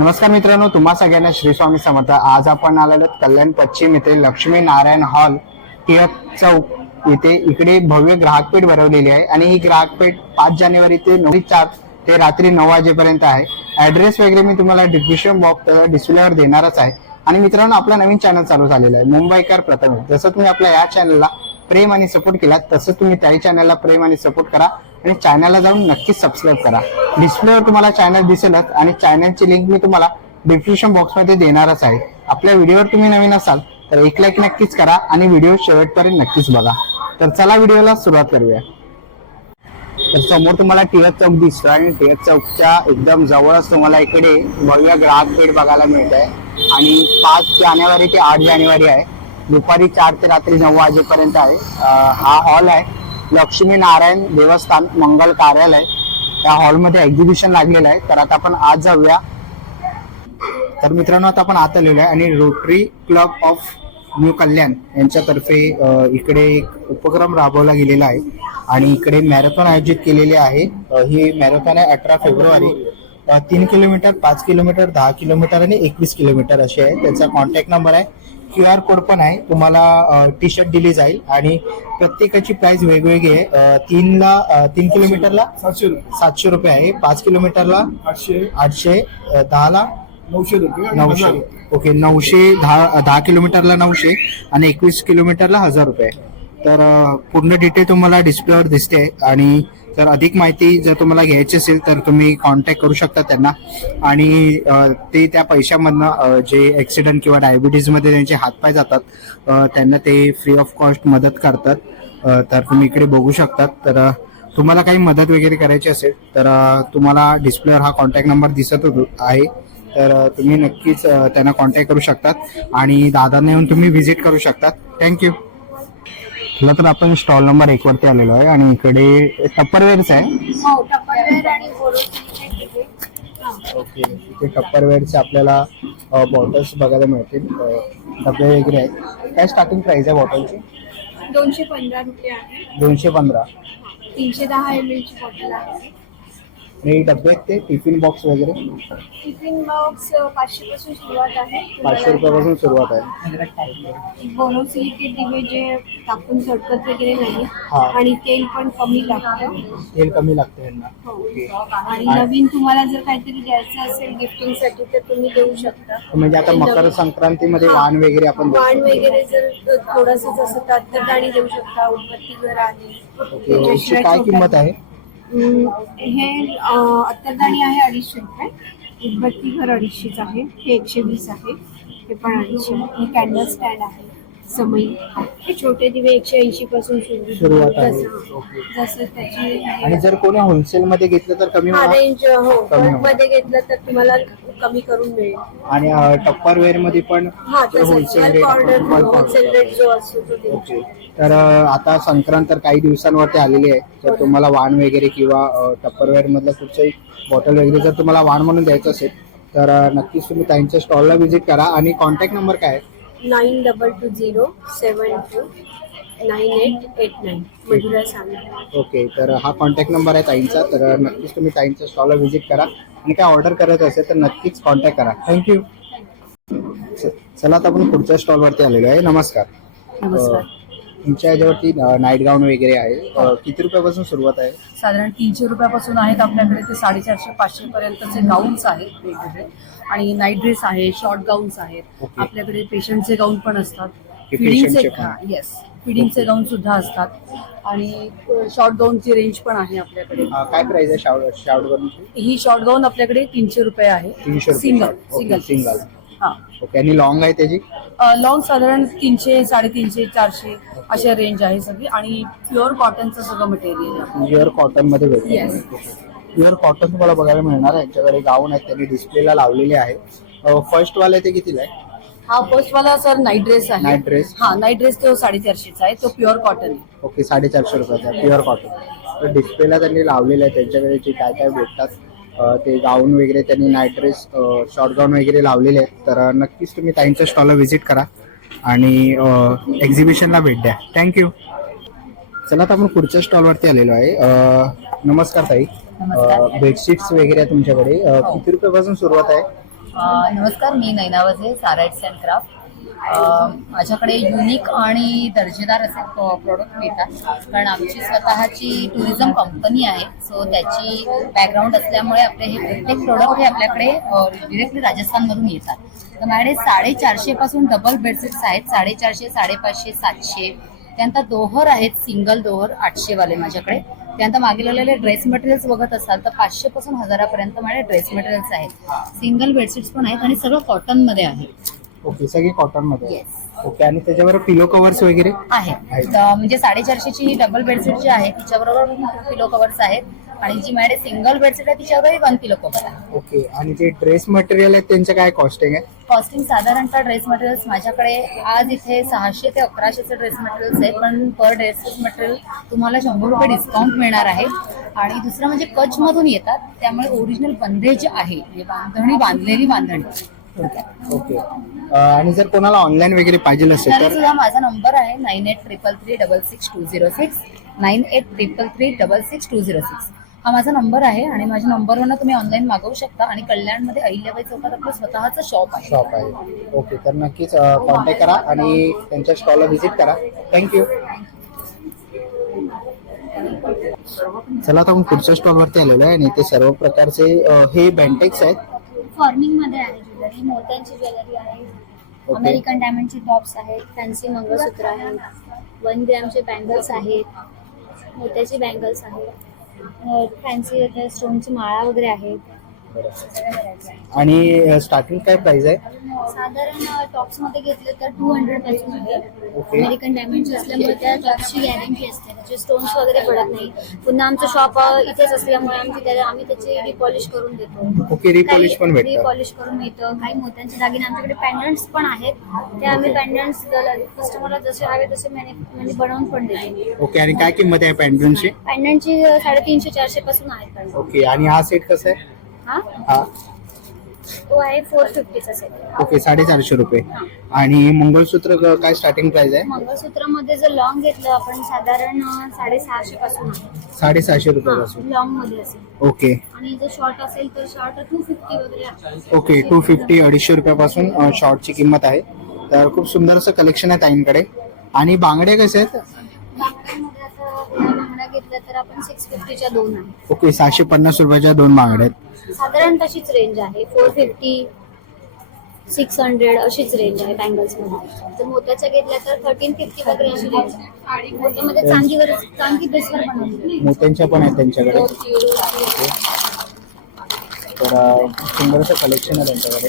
नमस्कार मित्रांनो, तुम्हा सगळ्यांना श्री स्वामी समर्थ। आज आपण आलेलो कल्याण पश्चिम येथे लक्ष्मी नारायण हॉल टिळक चौक इथे इकडे भव्य ग्राहकपेठ भरवलेली आहे आणि ही ग्राहकपेठ 5 जानेवारी ते 9:04 ते रात्री 9 वाजेपर्यंत आहे। ऍड्रेस वगैरे मी तुम्हाला डिस्क्रिप्शन बॉक्स डिस्प्लेवर देणारच आहे। आणि मित्रांनो, आपला नवीन चॅनल चालू झालेला आहे मुंबईकर प्रथम। जसं तुम्ही आपल्या या चॅनलला प्रेम आणि सपोर्ट केला तसं तुम्ही त्याही चॅनलला प्रेम आणि सपोर्ट करा आणि चॅनलला जाऊन नक्कीच सबस्क्राईब करा। डिस्प्लेवर तुम्हाला चॅनल दिसेलच आणि चॅनलची लिंक मी तुम्हाला डिस्क्रिप्शन बॉक्समध्ये देणारच आहे। आपल्या व्हिडिओवर तुम्ही नवीन असाल तर एक लाईक नक्कीच करा आणि व्हिडिओ शेवटपर्यंत नक्कीच बघा। तर चला व्हिडिओला सुरुवात करूया। तर समोर तुम्हाला टिळक चौक दिसतो आणि टिळक चौकच्या एकदम जवळच तुम्हाला इकडे भव्य ग्राहकपेठ बघायला मिळत आहे आणि 5 जानेवारी ते 8 जानेवारी आहे। दुपारी 4 ते रात्री 9 वाजेपर्यंत आहे। हा हॉल आहे लक्ष्मी नारायण देवस्थान मंगल कार्यालय। या हॉलमध्ये एक्झिबिशन लागलेलं आहे। तर आता आपण आज जाऊया। तर मित्रांनो, आता आपण आत आलेलो आहे आणि रोटरी क्लब ऑफ न्यू कल्याण यांच्यातर्फे इकडे एक उपक्रम राबवला गेलेला आहे आणि इकडे मॅरेथॉन आयोजित केलेली आहे। ही मॅरेथॉन आहे 18 फेब्रुवारी। 3 किलोमीटर, 5 किलोमीटर, 10 किलोमीटर आणि 21 किलोमीटर अशी आहे। त्याचा कॉन्टॅक्ट नंबर आहे, QR कोड पण आहे। तुम्हाला टी शर्ट दिली जाईल आणि प्रत्येकाची प्राइस वेगवेगळी आहे। 3 किलोमीटरला 700 रुपये आहे, 5 किलोमीटरला 800, 10ला 900 रुपये। ओके, 10 किलोमीटरला 900 आणि 21 किलोमीटरला 1000 रुपये। तर पूर्ण डिटेल तुम्हाला डिस्प्लेवर दिसते आणि जर अधिक माहिती जर तुम्हाला घ्यायची असेल तर तुम्ही कॉन्टॅक्ट करू शकता त्यांना आणि ते त्या पैशामधनं जे ऍक्सिडेंट किंवा डायबिटीज मध्ये त्यांचे हातपाय जातात त्यांना ते फ्री ऑफ कॉस्ट मदत करतात। तर तुम्ही इकडे बघू शकतात। तर तुम्हाला काही मदत वगैरे करायची असेल तर तुम्हाला डिस्प्लेवर हा कॉन्टॅक्ट नंबर दिसत आहे। तर तुम्ही नक्कीच त्यांना कॉन्टॅक्ट करू शकतात आणि दादांना येऊन तुम्ही व्हिजिट करू शकतात। थँक्यू। चला, तर आपण स्टॉल नंबर 1 वरती आलेलो आहे आणि इकडे टप्परवेअरच आहे। हो, टप्परवेअर आणि बोरोसिलचे ओके, इथे टप्परवेअरचे आपल्याला बॉटल्स बघायला मिळतील। डबे वगैरे आहेत। काय स्टार्टिंग प्राइस आहे बॉटलची? 215 रुपये आहे। 215। 310 ml ची बॉटल आहे। आणि डबे आहेत ते टिफिन बॉक्स वगैरे? टिफिन बॉक्स 500 पासून सुरुवात आहे। 500 रुपयापासून सुरुवात आहे। बोरोसिलिकेट दिवे जे टाकून झटकत वगैरे नाही हा। आणि तेल पण कमी लागतं। तेल कमी लागतं यांना। हो। ओके, आणि नवीन तुम्हाला जर काहीतरी द्यायचं असेल गिफ्टिंग साठी तर तुम्ही देऊ शकता। म्हणजे आता मकर संक्रांतीमध्ये वाण वगैरे आपण देऊ वाण शकतो। वगैरे जर थोडंसं जसं तत्तरदाणी देऊ शकता, उदबत्ती घर आहे। ओके, याची काय किंमत आहे? हे अत्तरदाणी आहे 250 रुपये, उदबत्ती घर 250 आहे, हे 120 आहे, हे पण 250। हे कॅन्डल स्टँड आहे समई, हे छोटे दिवे 180 पासून सुरुवात आहे। जसं त्याची आणि जर कोणी होलसेल मध्ये घेतलं तर कमी होणार? रेंज हो, बल्क मध्ये घेतलं तर तुम्हाला कमी करून मिळेल। आणि टप्परवेअर मध्ये पण होलसेल रेट जो असतो तो देऊ। ओके, तर आता संक्रांत तर काही दिवसांवरती आलेली आहे। जर तुम्हाला वाण वगैरे किंवा टप्परवेअर मधलं कुठचंही बॉटल वगैरे जर तुम्हाला वाण म्हणून द्यायचं असेल तर नक्कीच तुम्ही त्यांच्या स्टॉलला व्हिजिट करा। आणि कॉन्टॅक्ट नंबर काय आहे? 9220729889 मधुरा सांगा। ओके, तर हा कॉन्टॅक्ट नंबर आहे ताईंचा। तर नक्कीच तुम्ही ताईंच्या स्टॉलला व्हिजिट करा आणि काय ऑर्डर करायचं असेल तर नक्कीच कॉन्टॅक्ट करा। थँक्यू। चला, आता आपण पुढच्या स्टॉलवरती आलेलो आहे। नमस्कार। नमस्कार। तुमच्या याच्यावरती नाईट गाऊन वगैरे आहे। किती रुपयापासून सुरुवात आहे? साधारण 300 रुपयापासून आहेत आपल्याकडे ते 450-500 पर्यंतचे गाऊन्स आहेत वेगवेगळे। आणि नाईट ड्रेस आहे, शॉर्ट गाऊन्स आहेत ओके। आपल्याकडे। पेशंटचे गाऊन पण असतात, पेशंटचे फिडिंगचे पण? येस, फिडिंगचे गाऊन सुद्धा असतात आणि शॉर्ट गाऊनची रेंज पण आहे आपल्याकडे। काय प्राइस आहे शॉर्ट गाऊनची? ही शॉर्ट गाऊन आपल्याकडे 300 रुपये आहे। 300 सिंगल। हा। ओके, आणि लॉंग आहे त्याची? लॉंग साधारण 300, 350, 400 अशा रेंज आहे सगळी आणि प्युअर कॉटनचं सगळं मटेरियल आहे। प्युअर कॉटन मध्ये भेटेल। येस। प्युअर कॉटन तुम्हाला बघायला मिळणार आहे। यांच्याकडे गाऊन आहेत, त्यांनी डिस्प्लेला लावलेले आहे। फर्स्ट वाला ते कितीला आहे? हा फर्स्ट वाला सर नाईट ड्रेस आहे। Night dress? हा, नाईट ड्रेस तो 450चा आहे, तो प्युअर कॉटन आहे। ओके, 450 रुपयाचा प्युअर कॉटन। तर डिस्प्लेला त्यांनी लावलेले आहे त्यांच्याकडे जे काय काय भेटतात ते गाऊन वगैरे, त्यांनी नाईट ड्रेस, शॉर्ट गाऊन वगैरे लावलेले आहेत। तर नक्कीच तुम्ही ताईंच्या स्टॉलला व्हिजिट करा आणि एक्झिबिशनला भेट द्या। थँक्यू। चला, आता आपण पुढच्या स्टॉलवरती आलेलो आहे। नमस्कार ताई। बेडशीट्स वगैरे तुमच्याकडे किती रुपयापासून सुरुवात आहे? नमस्कार, मी नैना वझे, सारा आर्ट्स अँड क्राफ्ट. माझ्याकडे युनिक आणि दर्जेदार असे प्रोडक्ट मिळतात, कारण आमची स्वतःची टुरिझम कंपनी आहे. सो त्याची बॅकग्राऊंड असल्यामुळे आपले हे प्रत्येक प्रोडक्ट हे आपल्याकडे डिरेक्टली राजस्थानमधून येतात. तर माझ्याकडे 450 पासून डबल बेडशीट्स आहेत. 450, 550, 700. त्यानंतर दोहर आहेत, सिंगल दोहर 800 वाले माझ्याकडे. त्यानंतर मागे लावलेले ड्रेस मटेरियल्स बघत असाल तर 500 पासून 1000 माझे ड्रेस मटेरियल्स आहेत. सिंगल बेडशीट्स पण आहेत आणि सगळं कॉटन मध्ये आहे. ओके, सगळी कॉटन मध्ये. येस ओके, आणि त्याच्यावर पिलो कव्हर्स वगैरे आहे. तर म्हणजे 450 ची ही डबल बेडशीट जी आहे तिच्याबरोबर पिलो कव्हर्स आहेत, आणि जी माझ्याकडे सिंगल बेडशीट आहे तिच्यावर 1 पिलो कव्हर आहे. ओके, आणि जे ड्रेस मटेरियल आहे त्यांचं काय कॉस्टिंग आहे? कॉस्टिंग साधारणतः ड्रेस मटेरियल्स माझ्याकडे आज इथे 600 ते 1100 ड्रेस मटेरियल्स आहेत, पण पर ड्रेस मटेरियल तुम्हाला 100 रुपये डिस्काउंट मिळणार आहे. आणि दुसरं म्हणजे कच्छ मधून येतात, त्यामुळे ओरिजिनल बंधेज आहे, म्हणजे बांधणी, बांधलेली बांधणी. ओके, आणि जर कोणाला ऑनलाईन वगैरे पाहिजे असेल तरी तर? सुद्धा माझा नंबर आहे 9833366206, 9833366206. हा माझा नंबर आहे, आणि माझ्या नंबरवरनं तुम्ही ऑनलाईन मागवू शकता. आणि कल्याणमध्ये अहिल्याबाई चौकात आपलं स्वतःचं शॉप आहे. ओके, तर नक्कीच कॉन्टॅक्ट करा आणि त्यांच्या स्टॉलला व्हिजिट करा. थँक्यू. चला, आता आपण पुढच्या स्टॉलवरती आलेलो आहे आणि ते सर्व प्रकारचे हे बेंटेक्स आहेत. फॉर्मिंग मध्ये आहे ज्वेलरी, मोत्यांची ज्वेलरी आहे, अमेरिकन डायमंडचे टॉप्स आहेत, फॅन्सी मंगळसूत्र आहेत, 1 ग्रॅमचे बँगल्स आहेत, मोत्याची बँगल्स आहेत, फॅन्सी स्टोनची माळा वगैरे आहेत. आणि स्टार्टिंग काय प्राइस आहे? साधारण टॉप्स मध्ये घेतले तर 200 पासून आहे. ओके. अमेरिकन डायमंडचे असल्यामुळे त्या टॉप्सची गॅरंटी असते, त्याचे स्टोन्स वगैरे पडत नाही. पुन्हा आमचं शॉप इथेच असल्यामुळे आम्ही त्याचे रिपॉलिश करून देतो. ओके, रिपॉलिश पण भेटतं. रिपॉलिश करून मिळतं. काही मोत्यांचे दागिने आमच्याकडे पेंडंट्स पण आहेत, ते आम्ही पेंडंट्स कस्टमरला जसे हवे तसे म्हणजे बनवून पण देतो. ओके, आणि काय किंमत आहे पेंडंटची? पेंडंटची 350-400 पासून आहेत पेंडंट. ओके, आणि हा सेट कसा आहे? हा, तो आहे 450चा सेट. ओके, 450 रुपये. आणि मंगळसूत्र काय स्टार्टिंग प्राइस आहे? मंगळसूत्रामध्ये जर लॉंग घेतलं आपण साधारण 650 पासून आहे. 650 रुपयापासून. लॉंग मध्ये असेल. ओके. आणि जर शॉर्ट असेल तर शॉर्ट 250 वगैरे आहे. ओके, 250 250 रुपयापासून शॉर्टची किंमत आहे. तर खूप सुंदर असं कलेक्शन आहे ताईंकडे. आणि बांगड्या कसे आहेत? बांगड्यामध्ये आता बांगड्या घेतल्या तर आपण 650च्या 2 आहे. ओके, 750 रुपयाच्या 2 बांगड्या आहेत. साधारण तशीच रेंज आहे, 450, 600 अशीच रेंज आहे बँगल्स मध्ये. तर मोत्याच्या घेतल्या तर 1350 वगैरे अशी रेंज आहे. मोत्यामध्ये चांदी बेसवर बनवली. मोत्यांच्या पण आहेत त्यांच्याकडे. तर सुंदर असं कलेक्शन आहे त्यांच्याकडे.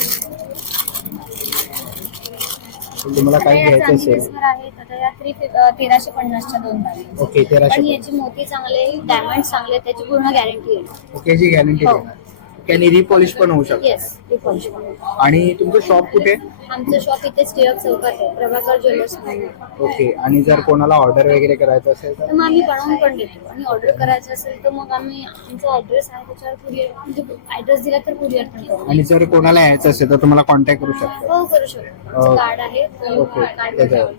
तुम्हाला काय घ्यायचं असेल? आहेत आता या 1350च्या 2 आहे. ओके, 1300. पण याची मोती चांगले, डायमंड चांगले, त्याची पूर्ण गॅरंटी आहे. ओके, जी गॅरंटी हो. देणार. ओके, आणि रिपॉलिश पण होऊ शकतं. येस, रिपॉलिश. आणि तुमचं शॉप कुठे? आमचं शॉप इथे टिळक चौकात आहे, प्रभाकर ज्वेलर्स म्हणून. ओके, आणि जर कोणाला ऑर्डर वगैरे करायचं असेल तर? तर मग आम्ही बनवून पण देतो. आणि ऑर्डर करायचं असेल तर मग आम्ही आमचा ऍड्रेस आहे त्याच्यावर कुरिअर, म्हणजे ऍड्रेस दिला तर कुरिअर पण करू. आणि जर कोणाला यायचं असेल तर तुम्हाला कॉन्टॅक्ट करू शकतो? हो, करू शकतो. कार्ड आहे, ओके, कार्ड त्याच्यावर.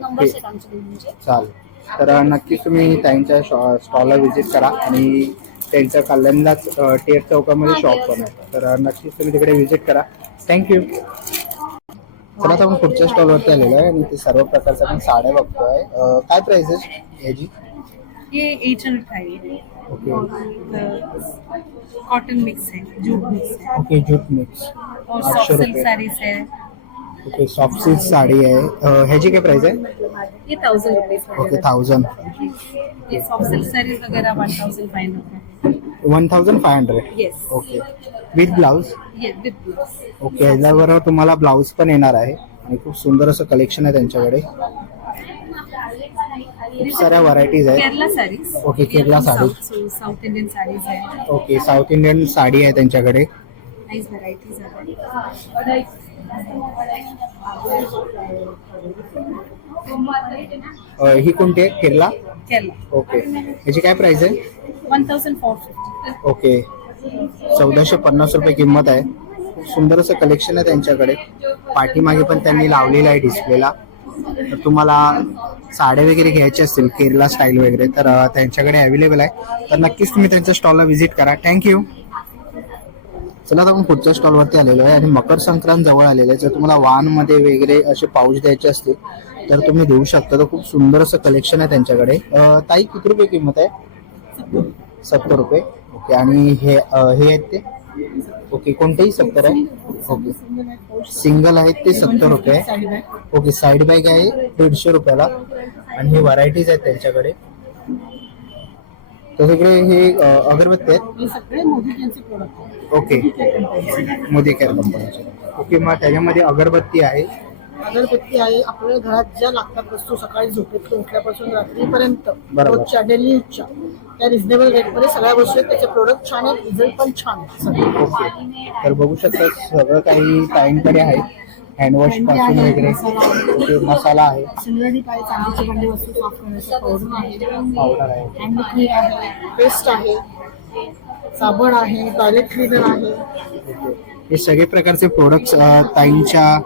नंबर्स आहेत आमचे म्हणजे. चालेल. तर नक्कीच तुम्ही त्यांच्या स्टॉलला व्हिजिट करा. आणि त्यांच्या कल्याणलाच टिळक चौकामध्ये शॉप पण आहे. तर नक्कीच तुम्ही तिकडे व्हिजिट करा. थँक्यू. चला, आता आपण पुढच्या स्टॉलवरती आलेलो आहे आणि ते सर्व प्रकारच्या आपण साड्या बघतोय. काय प्राइस आहे याची? ये 800 का है ओके. और कॉटन मिक्स है, जूट मिक्स है ओके, जूट मिक्स और 800 सॉफ्ट सिल्क रुपये. साड़ीज है. ओके, सॉफ्ट सिल्क साडी आहे. ह्याची काय प्राइस आहे? ये 1000 रुपीज ओके, 1000. ये सॉफ्ट सिल्क साड़ीज वगैरह 1500. 1500. येस. Okay, with blouse? ये विथ ब्लाउज. ओके, ह्याच्याबरोबर तुम्हाला ब्लाउज पण येणार आहे. आणि खूप सुंदर असं कलेक्शन आहे त्यांच्याकडे. खूप साऱ्या व्हरायटीज आहेत. Kerala saris. Okay, Kerala sari. South Indian saris है. ओके, साऊथ इंडियन साडी आहे त्यांच्याकडे. नाइस वैरायटीज है. ही कोणती आहे? केरला. केरला. ओके, ह्याची काय प्राइस आहे? 1450. ओके, 1450 रुपये किंमत आहे. खूप सुंदर असं कलेक्शन आहे त्यांच्याकडे. पाठीमागे पण त्यांनी लावलेलं आहे डिस्प्लेला. तर तुम्हाला साड्या वगैरे घ्यायचे असतील केरला स्टाईल वगैरे तर त्यांच्याकडे अवेलेबल आहे. तर नक्कीच तुम्ही त्यांच्या स्टॉलला व्हिजिट करा. थँक्यू. चला आता आपण पुढच्या स्टॉलवरती आलेलो आहे आणि मकर संक्रांत जवळ आलेलं आहे. जर तुम्हाला वाहनमध्ये वगैरे असे पाऊच द्यायचे असतील तर तुम्ही देऊ शकता. तर खूप सुंदर असं कलेक्शन आहे त्यांच्याकडे. ताई किती रुपये किंमत आहे? 70 रुपये. ओके. आणि हे आहेत ते ओके कोणतेही 70 आहे. ओके. सिंगल आहेत ते 70 रुपये. ओके. साईड बॅग आहे 150 रुपयाला आणि हे व्हरायटीज आहेत त्यांच्याकडे. तर सगळे हे अगरबत्ती आहेत. सगळे मोदी यांचे प्रोडक्ट ओके. मोदी केअर कंपनीचे. ओके. मग त्याच्यामध्ये अगरबत्ती आहे. अगरबत्ती आहे. आपल्या घरात ज्या लागतात वस्तू सकाळी झोपेत उठल्यापासून रात्रीपर्यंत बरोबर. रोजच्या डेली यूजच्या त्या रिझनेबल रेटमध्ये सगळ्या गोष्टी आहेत. त्याचे प्रोडक्ट छान आहेत, रिझल्ट पण छान आहेत सगळे. ओके. तर बघू शकता सगळं काही ताईंकडे आहे. हँडवॉश पासून वगैरे. ओके. मसाला आहे. सिल्वरडी पाय चांदीचे भांडे वस्तू साफ करण्याचं पावडर आहे, पावडर आहे. हँड क्लीन आहे, पेस्ट आहे, साबण आहे, टॉयलेट क्लीनर आहे. हे सगळे प्रकारचे प्रोडक्ट्स ताईंच्या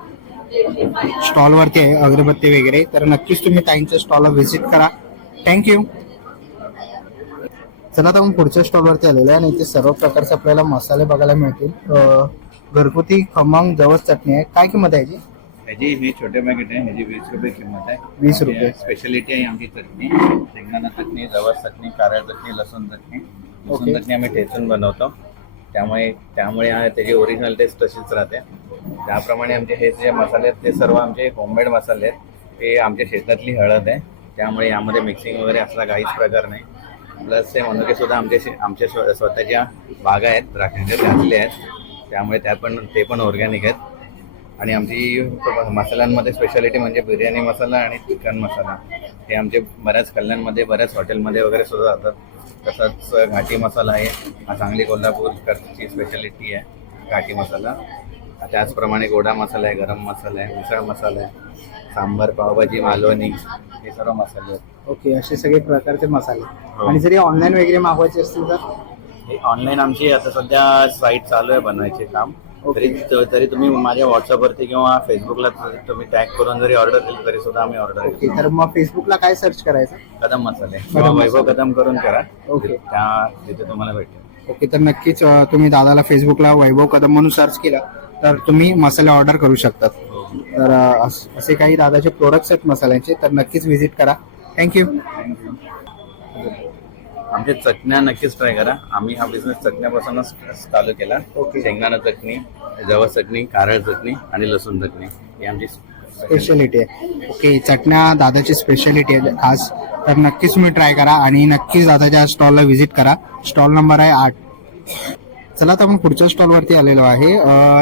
स्टॉलवरती आहे. अगरबत्ती वगैरे. तर नक्कीच तुम्ही ताईंच्या स्टॉलला व्हिजिट करा. थँक्यू. चला आता आपण पुढच्या स्टॉलवरती आलेलो आहे आणि इथे सर्व प्रकारचे आपल्याला मसाले बघायला मिळतील. घरगुती खमंग जवस चटणी आहे. काय किंमत आहे याची? ह्याची हे छोटे पॅकेट आहे, ह्याची 20 रुपये किंमत आहे. 20 रुपये. स्पेशालिटी आहे आमची चटणी, शेंगदाणा चटणी, जवस चटणी, कारळ चटणी, लसूण चटणी. लसूण चटणी आम्ही ठेचून बनवतो, त्यामुळे त्याची ओरिजिनल टेस्ट तशीच राहते. त्याप्रमाणे आमचे हे जे मसाले आहेत ते सर्व आमचे होममेड मसाले आहेत. ते आमच्या शेतातली हळद आहे, त्यामुळे यामध्ये मिक्सिंग वगैरे असला काहीच प्रकार नाही. प्लस ते मनुके सुद्धा आमच्या स्वतःच्या बागा आहेत द्राक्षांच्या, त्यातले आहेत, त्यामुळे ते पण ऑर्गॅनिक आहेत. आणि आमची मसाल्यांमध्ये स्पेशालिटी म्हणजे बिर्याणी मसाला आणि चिकन मसाला हे आमचे बऱ्याच कल्याणमध्ये बऱ्याच हॉटेलमध्ये वगैरे सुद्धा जातात. तसंच घाटी मसाला आहे, हा सांगली कोल्हापूरची स्पेशालिटी आहे घाटी मसाला. त्याचप्रमाणे गोडा मसाला आहे, गरम मसाला आहे, मिसळ मसाला आहे, सांबार, पावभाजी, मालवणी, हे सर्व मसाले आहेत. ओके. असे सगळे प्रकारचे मसाले. आणि जरी ऑनलाईन वगैरे मागवायचे असतील तर हे ऑनलाईन आमची आता सध्या साईट चालू आहे बनवायचे काम. तरी तुम्ही माझ्या व्हॉट्सअपवरती किंवा फेसबुकला तुम्ही टॅग करून जरी ऑर्डर केली तरी सुद्धा आम्ही ऑर्डर ओके. तर मग फेसबुकला काय सर्च करायचं? कदम मसाले किंवा वैभव कदम करून करा. ओके. तिथे तुम्हाला भेटेल. ओके. तर नक्कीच तुम्ही दादाला फेसबुकला वैभव कदम म्हणून सर्च केला तर तुम्ही मसाले ऑर्डर करू शकतात. तर असे काही दादाचे प्रोडक्ट्स आहेत मसाल्यांचे, तर नक्कीच व्हिजिट करा. थँक्यू. आमच्या चटण्या नक्कीच ट्राय करा. आम्ही हा बिझनेस चटण्यापासूनच चालू केला. शेंगदाणा चटणी, जवस चटणी, कारळ चटणी आणि लसूण चटणी ही आमची स्पेशालिटी आहे. ओके. चटण्या दादाची स्पेशालिटी आहे खास. तर नक्कीच तुम्ही ट्राय करा आणि नक्कीच दादाच्या स्टॉलला व्हिजिट करा. स्टॉल नंबर आहे 8. चला आता आपण पुढच्या स्टॉलवरती आलेलो आहे.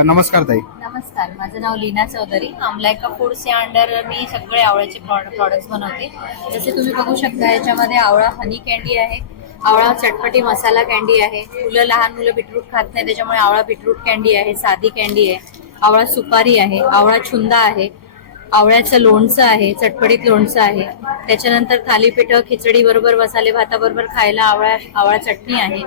नमस्कार ताई. नमस्कार, माझं नाव लीना चौधरी. आमलायका फूड्स या अंडर मी सगळे आवळ्याचे प्रोडक्ट्स बनवते. जसे तुम्ही बघू शकता याच्यामध्ये आवळा हनी कॅन्डी आहे, आवळा चटपटी मसाला कॅन्डी आहे. लहान मुलं बीटरूट खात नाही त्याच्यामुळे आवळा बीटरूट कॅन्डी आहे, साधी कॅन्डी आहे, आवळा सुपारी आहे, आवळा छुंदा आहे, आवळ्याचं लोणचं आहे, चटपटीत लोणचं आहे. त्याच्यानंतर थालीपीठ खिचडी बरोबर, मसाले भाताबरोबर खायला आवळा चटणी आहे.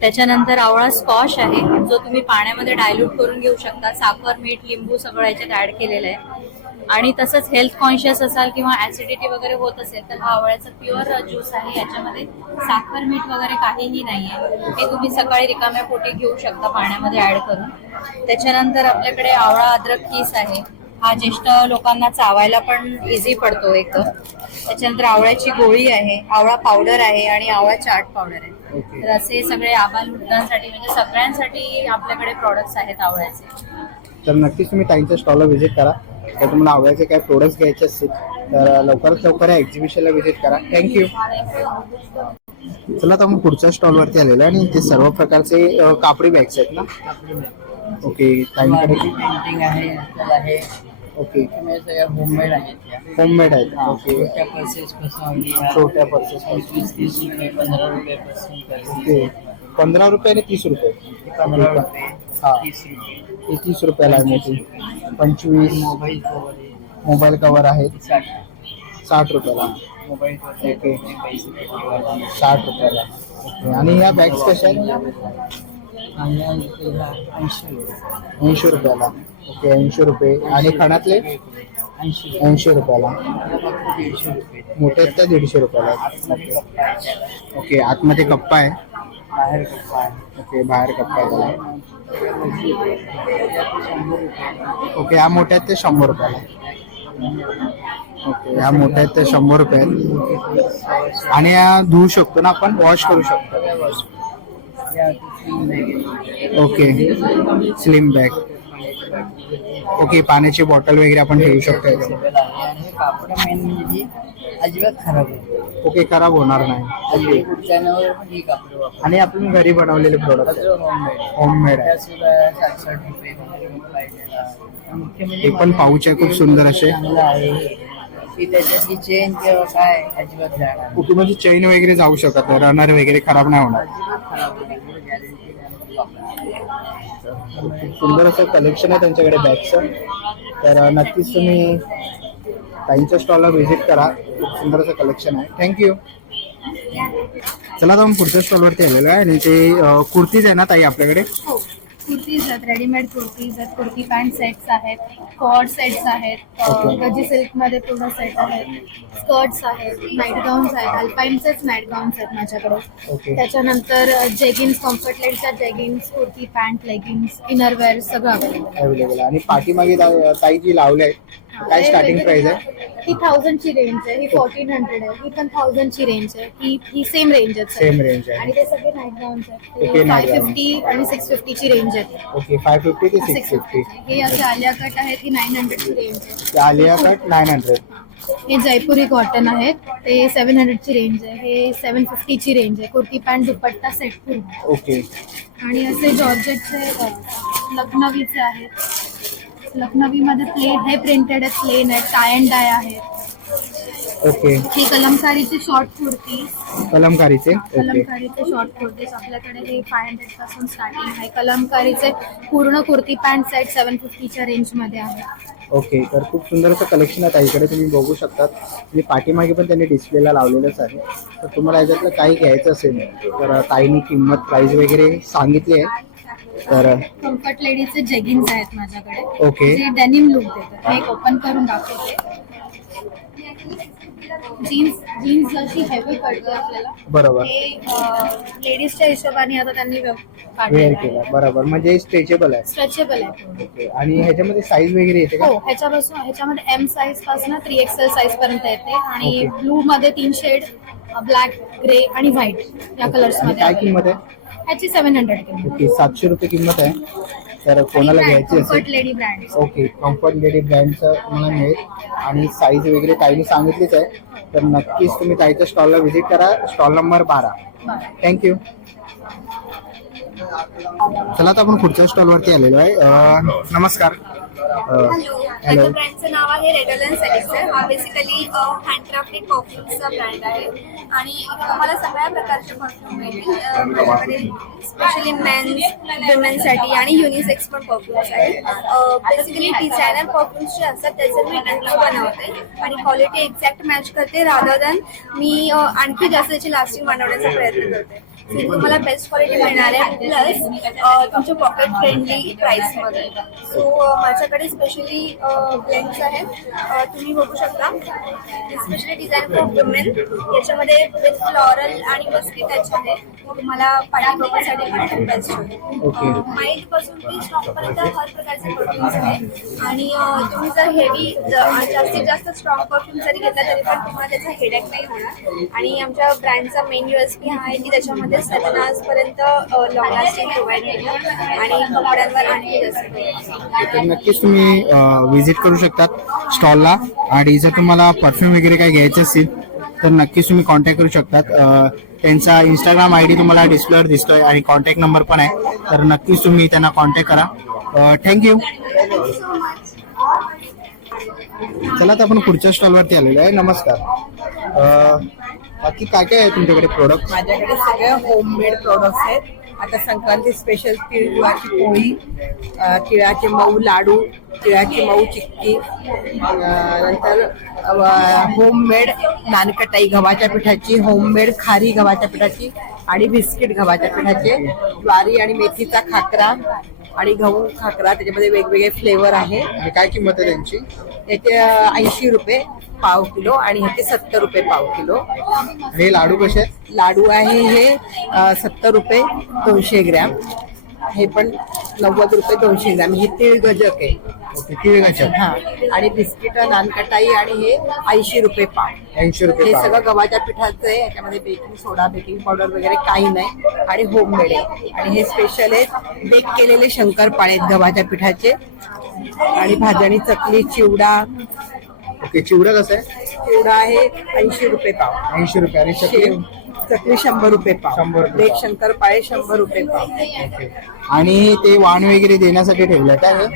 त्याच्यानंतर आवळा स्कॉश आहे, जो तुम्ही पाण्यामध्ये डायल्यूट करून घेऊ शकता. साखर, मीठ, लिंबू सगळं याच्यात ऍड केलेलं आहे. आणि तसंच हेल्थ कॉन्शियस असाल किंवा ऍसिडिटी वगैरे होत असेल तर हा आवळ्याचा प्युअर ज्यूस आहे. याच्यामध्ये साखर, मीठ वगैरे काहीही नाहीये. हे तुम्ही सकाळी रिकाम्या पोटी घेऊ शकता पाण्यामध्ये ऍड करून. त्याच्यानंतर आपल्याकडे आवळा अद्रक किस आहे, हा ज्येष्ठ लोकांना चावायला पण इझी पडतो एकदम. त्याच्यानंतर आवळ्याची गोळी आहे, आवळा पावडर आहे आणि आवळा चाट पावडर आहे. तर असे सगळे आबालवृद्धांसाठी म्हणजे सगळ्यांसाठी आपल्याकडे प्रोडक्ट्स आहेत आवळ्याचे. तर नक्कीच तुम्ही ताईंच्या स्टॉलला व्हिजिट करा. तर तुम्हाला आवळ्याचे काय प्रोडक्ट्स घ्यायचे असतील तर लवकरात लवकर या एक्झिबिशनला व्हिजिट करा. थँक्यू. चला आता आपण पुढच्या स्टॉलवरती आलेलो आहे आणि ते सर्व प्रकारचे कापडी बॅग्स आहेत ना. ओके. ताईंकडे पेंटिंग आहे. ओके. होममेड आहेत. होममेड आहेत. ओके. छोट्या पर्सेस पासून छोट्या पर्सेस. 20-30 रुपये, 15 रुपयापासून ओके. 15 रुपये आणि 30 रुपये. 15 रुपये, हा. 30 रुपये. हे 30 रुपयाला आहे मोठी. 25 मोबाईल कवर आहे. मोबाईल कवर आहेत 60 रुपयाला. Mobile cover okay. 60 रुपयाला. ओके. आणि ह्या बॅग्स कशा आहेत? 80 रुपयाला. ओके. 80 रुपये. आणि खणातले 80 रुपयाला. 150 रुपये. मोठे आहेत त्या 150 रुपयाला. ओके. ओके. आतमध्ये कप्पा आहे. बाहेर कप्पा आहे. ओके, बाहेर कप्पा आहे त्याला. ओके, ह्या मोठ्या आहेत ते 100 रुपयाला. ओके, ह्या मोठ्या आहेत ते 100 रुपये आहेत. आणि या धुवू शकतो ना आपण, वॉश करू शकतो. Okay, slim bag. ओके, पाण्याची बॉटल वगैरे आपण ठेवू शकतो याच्यात. आणि हे कापड मेन म्हणजे अजिबात खराब होईल. ओके, खराब होणार नाही. ओके, पुढच्यावर पण ही कापड वापर आणि आपण घरी बनवलेले प्रोडक्ट होममेड आहे. त्यासुद्धा 60 रुपये पाहिजे. मुख्य म्हणजे ते पण पाऊच आहे, खूप सुंदर असे. चांगलं आहे की त्याच्यातली चेन किंवा काय अजिबात जाणार ओके, म्हणजे चेन वगैरे जाऊ शकत नाही, रनर वगैरे खराब नाही होणार. अजिबात खराब होईल. सुंदर असं कलेक्शन आहे त्यांच्याकडे बॅगचं. तर नक्कीच तुम्ही ताईंच्या स्टॉलला व्हिजिट करा. खूप सुंदर असं कलेक्शन आहे. थँक्यू. चला आता आपण पुढच्या स्टॉलवरती आलेलो आहे आणि ते कुर्तीज आहे ना ताई आपल्याकडे? हो, कुर्तीज आहेत, रेडीमेड कुर्तीज आहेत, कुर्ती पॅन्ट सेट्स आहेत, कॉर्ड सेट्स आहेत, गजी सिल्क मध्ये पूर्ण सेट आहेत, स्कर्ट्स आहेत, नाईट गाऊन्स आहेत, अल्पाईनचेच नाईट गाऊन्स आहेत माझ्याकडे. ओके. त्याच्यानंतर जेगिन्स, कम्फर्टलेटच्या jeggings, kurti pant, leggings, innerwear सगळं अवेलेबल आहे. अवेलेबल. आणि पाठीमागे ताई जी लावले आहे काय स्टार्टिंग प्राइस आहे? ही 1000 ची रेंज आहे, ही 1400 आहे, ही पण 1000 ची रेंज आहे, ही सेम रेंज आहे. सेम रेंज आहे. आणि ते सगळे नाईट गाऊन्स आहेत, ओके, ते night 550 आणि 650 ची रेंज आहे. ओके, 550 ते 650. हे असे आलिया कट आहेत, ही 900 ची रेंज आहे. आलिया कट 900. हे जयपुरी कॉटन आहे, ते 700 ची रेंज आहे, हे 750 ची रेंज आहे. कुर्ती पॅन्ट दुपट्टा सेट पूर्ण. ओके. आणि असे जॉर्जेटचे लखनवीचे आहेत. लखनवी मध्ये प्लेन हे प्रिंटेड आहे, प्लेन आहे, टाय अँड डाय आहे. ओके, ही कलमकारीची शॉर्ट कुर्ती, कलमकारीचे. ओके, कलमकारीचे शॉर्ट कुर्तीज आपल्याकडे हे 500 पासून स्टार्टिंग आहे. कलमकारीचे पूर्ण कुर्ती पॅन्ट सेट 750 च्या रेंज मध्ये आहे. ओके. तर खूप सुंदर असं कलेक्शन आहे ताईकडे, तुम्ही बघू शकतात. आणि पाठीमागे पण त्यांनी डिस्प्लेला लावलेलंच आहे. तर तुम्हाला याच्यातलं काही घ्यायचं असेल तर ताईंनी किंमत प्राइस वगैरे सांगितली आहे. तर कम्फर्ट लेडीजचे जेगिन्स आहेत माझ्याकडे. ओके. जे डेनिम लुक देतात. हे एक ओपन करून दाखवते. जीन्स जशी हेवी पडते आपल्याला, बरोबर, हे लेडीजच्या हिशोबाने आता त्यांनी वेअर काढलेलं केलं. आहे. बरोबर, म्हणजे स्ट्रेचेबल आहे. स्ट्रेचेबल आहे. ओके. आणि ह्याच्यामध्ये साईज वगैरे येते का? हो, ह्याच्यामध्ये एम साईज पासून 3XL साईज पर्यंत येते. आणि ओके. ब्लू मध्ये 3 शेड, ब्लॅक, ग्रे आणि व्हाईट या कलर्स आणि मध्ये काय available. किंमत आहे? ह्याची 700 किंमत. ओके, 700 रुपये किंमत आहे. तर कोणाला घ्यायची कम्फर्ट असेल, lady brand. Okay, comfort lady ब्रँडचं तुम्हाला मिळेल. आणि साईज वगैरे ताईने सांगितलीच आहे. तर नक्कीच तुम्ही ताईच्या स्टॉलला व्हिजिट करा. Stall number 12. थँक्यू. चला आता आपण पुढच्या स्टॉलवरती आलेलो आहे. नमस्कार. माझ्या ब्रँडचं नाव आहे रेडोलन्स एलिक्सर. हा बेसिकली हँडक्राफ्टेड परफ्यूमचा ब्रँड आहे आणि तुम्हाला सगळ्या प्रकारचे परफ्यूम मिळतील. माझ्याकडे स्पेशली मेन्स, वुमेनसाठी आणि युनिसेक्स पण परफ्यूम्स आहेत. बेसिकली डिझायनर परफ्यूम्स जे असतात त्याचं मी रिव्ह्यू बनवते आणि क्वालिटी एक्झॅक्ट मॅच करते रादर दॅन मी आणखी जास्त त्याची लास्टिंग बनवण्याचा प्रयत्न करते. तुम्हाला बेस्ट क्वालिटी मिळणार आहे प्लस तुमच्या पॉकेट फ्रेंडली प्राइसमध्ये. सो माझ्याकडे स्पेशली ब्लेंड्स आहेत, तुम्ही बघू शकता. स्पेशली डिझाईन फॉर वुमेन, याच्यामध्ये विथ फ्लॉरल आणि मस्की टच आहे. तुम्हाला पार्टी पर्पजसाठी पण बेस्ट होईल. माइल्ड पासून ते स्ट्रॉंग पर्यंत हर प्रकारचे परफ्यूम्स आहेत. आणि तुम्ही जर हेवी जास्तीत जास्त स्ट्रॉंग परफ्यूम जरी घेतला तरी पण तुम्हाला त्याचा हेडेक नाही होणार. आणि आमच्या ब्रँडचा मेन USP हा आहे की त्याच्यामध्ये 7 hours पर्यंत लॉंग लास्टिंग प्रोव्हाइड केलं आणि कपड्यांवर आणखी जास्त. तर नक्कीच तुम्ही व्हिजिट करू शकतात स्टॉलला. आणि जर तुम्हाला परफ्यूम वगैरे काही घ्यायचं असेल तर नक्कीच तुम्ही कॉन्टॅक्ट करू शकतात. त्यांचा इंस्टाग्राम ID तुम्हाला डिस्प्लेवर दिसतोय आणि कॉन्टॅक्ट नंबर पण आहे. तर नक्कीच तुम्ही त्यांना कॉन्टॅक्ट करा. थँक्यू. चला तर आपण पुढच्या स्टॉलवरती आलेलो आहे. नमस्कार. बाकी काय काय आहे तुमच्याकडे प्रोडक्ट? माझ्याकडे सगळे होममेड प्रोडक्ट्स आहेत. आता संक्रांती स्पेशल तिळगुळाची पोळी, तिळाचे मऊ लाडू, तिळाची मऊ चिक्की, नंतर होममेड नानकटाई गव्हाच्या पिठाची, होममेड खारी गव्हाच्या पिठाची आणि बिस्किट गव्हाच्या पिठाचे, ज्वारी आणि मेथीचा खाकरा आणि गहू खाकरा, त्याच्यामध्ये वेगवेगळे फ्लेवर आहे. आणि काय किंमत आहे त्यांची? याचे 80 रुपये पाव किलो आणि ह्याचे 70 रुपये पाव किलो. हे लाडू कसे आहेत? लाडू आहे हे 70 रुपये 200 ग्रॅम. हे पण 90 रुपये 200 ग्रॅम. हे तीळ गजक आहे. ओके, तीळ गजक. हा, आणि बिस्किट नानकटाई आणि हे 80 रुपये पाव. 80 रुपये हे पाव. सगळं गव्हाच्या पिठाचं आहे. याच्यामध्ये बेकिंग सोडा, बेकिंग पावडर वगैरे काही नाही आणि होममेड आहे. आणि हे स्पेशल आहेत बेक केलेले शंकरपाळे आहेत गव्हाच्या पिठाचे. आणि भाजणी, चकली, चिवडा. ओके, चिवडा कसं आहे? चिवडा आहे 80 रुपये पाव. 80 रुपये. आणि चकली? चकली 100 रुपये पाव. 100 रुपये बेक पाव. शंकरपाळे 100 रुपये पाव. आणि ते वाण वगैरे देण्यासाठी ठेवलं काय हे?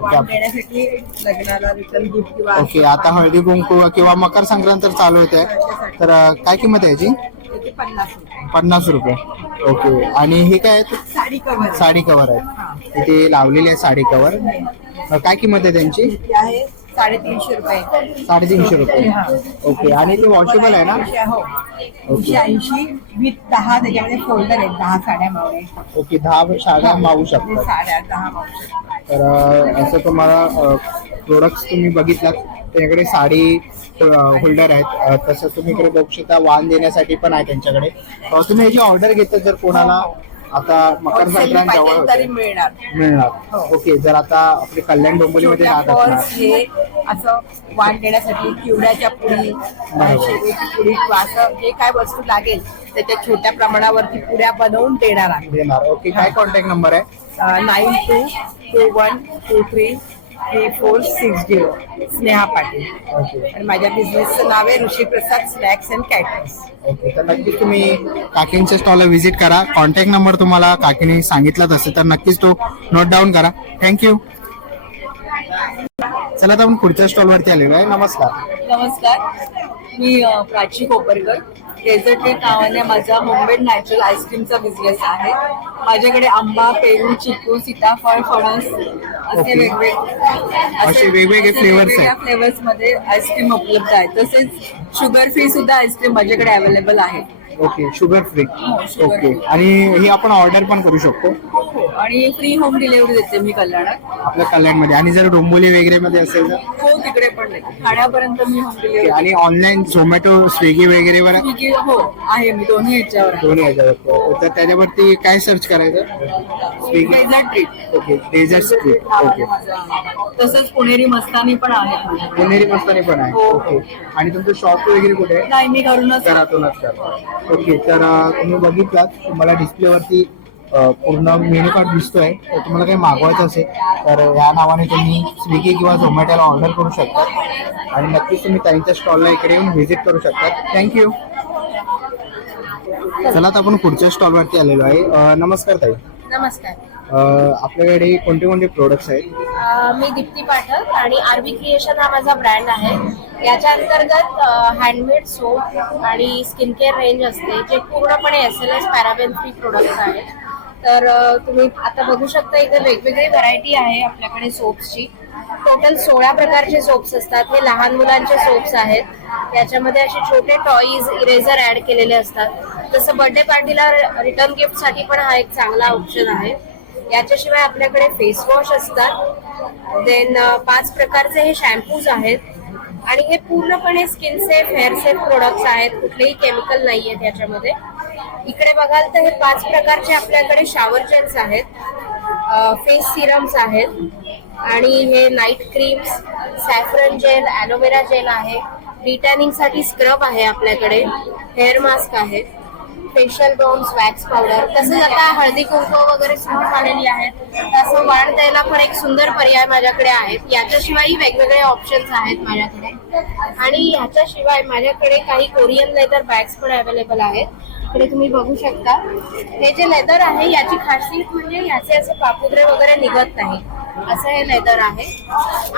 वाण देण्यासाठी लग्नाला रिटर्न गिफ्ट किंवा ओके, आता हळदी कुंकू किंवा मकर संक्रांत चालू होते, तर काय किंमत आहे याची? त्याचे 50 रुपये. 50 रुपये. ओके, आणि हे काय आहे? साडी कव्हर. साडी कव्हर आहे, इथे लावलेली आहे साडी कव्हर. काय किंमत आहे त्यांची? ती आहे 350 रुपये. 350 रुपये. ओके, आणि ते वॉशेबल आहे ना? हो, 280 विथ 10 त्याच्यामध्ये फोल्डर आहेत. 10 साड्या मावळे. ओके, 10 साड्या मावू शकतात. साड्या 10 मावू शकतात. तर असं तुम्हाला प्रोडक्ट्स तुम्ही बघितलात, त्याच्याकडे साडी होल्डर आहेत. तसं तुम्ही इकडे बघू शकता वाण देण्यासाठी पण आहे त्यांच्याकडे. तुम्ही याची ऑर्डर घेता जर कोणाला आता मकर संक्रांत जवळ तरी होते मिळणार. ओके, जर आता आपले कल्याण डोंबिवलीमध्ये राहत असणार, हे असं वाण देण्यासाठी चिवड्याच्या पुडी, शेवयाची पुडी किंवा असं जे काय वस्तू लागेल त्याच्या छोट्या प्रमाणावरती पुड्या बनवून देणार आहे. देणार. ओके, काय कॉन्टॅक्ट नंबर आहे? 9221233460. स्नेहा पाटील. ओके. आणि माझ्या बिझनेसचं नाव आहे ऋषी प्रसाद स्नॅक्स अँड कॅटर्स. ओके, तर नक्कीच तुम्ही काकींच्या स्टॉलला व्हिजिट करा. कॉन्टॅक्ट नंबर तुम्हाला काकीने सांगितलाच असेल तर नक्कीच तो नोट डाऊन करा. थँक्यू. चला, तर आपण पुढच्या स्टॉलवरती आलेलो आहे. नमस्कार. नमस्कार, मी प्राची कोपरकर. डेझर्ट केक नावाने माझा होममेड नॅचरल आईस्क्रीमचा बिझनेस आहे. माझ्याकडे आंबा, पेरू, चिकू, सीताफळ, फणस असे वेगवेगळे फ्लेवर्स आहेत. फ्लेवर्स मध्ये आईस्क्रीम उपलब्ध आहे. तसेच शुगर फ्री सुद्धा आईस्क्रीम माझ्याकडे अवेलेबल आहे. Okay, sugar free. sugar okay, आणि ही आपण ऑर्डर पण करू शकतो आणि फ्री होम डिलिव्हरी देते मी कल्याणात. आपल्या कल्याणमध्ये. आणि जर डोंबिवली वगैरे मध्ये असेल तर? हो, तिकडे पण देते. ठाण्यापर्यंत मी होम ओके, डिलिव्हरी. आणि ऑनलाईन झोमॅटो, स्विगी वगैरे वर हो आहे, मी दोन्ही ह्याच्यावर आहे. दोन्ही याच्यावर. तर त्याच्यावरती काय सर्च करायचं? Swiggy. Dessert treat. Okay, dessert street. Okay, तसंच पुणेरी मस्तानी पण आहेत माझ्याकडे. पुणेरी मस्तानी पण आहे. हो. ओके, आणि तुमचं शॉप वगैरे कुठे आहे? नाही, मी घरूनच घरातूनच करा. ओके, तर तुम्ही बघितलात, तुम्हाला डिस्प्लेवरती पूर्ण मेनू कार्ड दिसतोय. तर तुम्हाला काही मागवायचं असेल तर या नावाने तुम्ही स्विगी किंवा झोमॅटोला ऑर्डर करू शकता. आणि नक्कीच तुम्ही त्यांच्या स्टॉलला इकडे येऊन व्हिजिट करू शकता. थँक्यू. चला, तर आपण पुढच्या स्टॉलवरती आलेलो आहे. नमस्कार ताई. नमस्कार. आपल्याकडे कोणते कोणते प्रोडक्ट्स आहेत? मी दीप्ती पाठक आणि आरबी क्रिएशन हा माझा ब्रँड आहे. याच्या अंतर्गत हँडमेड सोप आणि स्किन केअर रेंज असते, जे पूर्णपणे SLS पॅराबेन फ्री प्रोडक्ट्स आहेत. तर तुम्ही आता बघू शकता, इथे वेगवेगळी व्हरायटी आहे आपल्याकडे सोप्सची. टोटल 16 प्रकारचे सोप्स असतात. हे लहान मुलांचे सोप्स आहेत. याच्यामध्ये असे छोटे टॉईज, इरेझर ऍड केलेले असतात. जसं बर्थडे पार्टीला रिटर्न गिफ्टसाठी पण हा एक चांगला ऑप्शन आहे. याच्याशिवाय आपल्याकडे फेस वॉश असतात. देन 5 प्रकारचे हे शॅम्पूज आहेत. आणि हे पूर्णपणे skin safe, hair safe products आहेत. कुठलेही केमिकल नाही आहेत याच्यामध्ये. इकडे बघाल तर हे 5 प्रकारचे आपल्याकडे शॉवर जेल्स आहेत, फेस सिरम्स आहेत, आणि हे night creams, saffron gel, aloe vera gel आहे. डिटॅनिंग साठी स्क्रब आहे आपल्याकडे, हेअर मास्क आहे, फेशियल डोम्स, वॅक्स पावडर. तसंच आता हळदी कुंकू वगैरे सुरू झालेली आहेत, तसं वाण द्यायला पण एक सुंदर पर्याय माझ्याकडे आहेत. याच्याशिवाय वेगवेगळे ऑप्शन्स आहेत माझ्याकडे. आणि ह्याच्याशिवाय माझ्याकडे काही कोरियन लेदर बॅग्स पण अवेलेबल आहेत. इकडे तुम्ही बघू शकता, हे जे लेदर आहे याची खासियत म्हणजे याचे असे पापुद्रे वगैरे निघत नाही, असं हे लेदर आहे.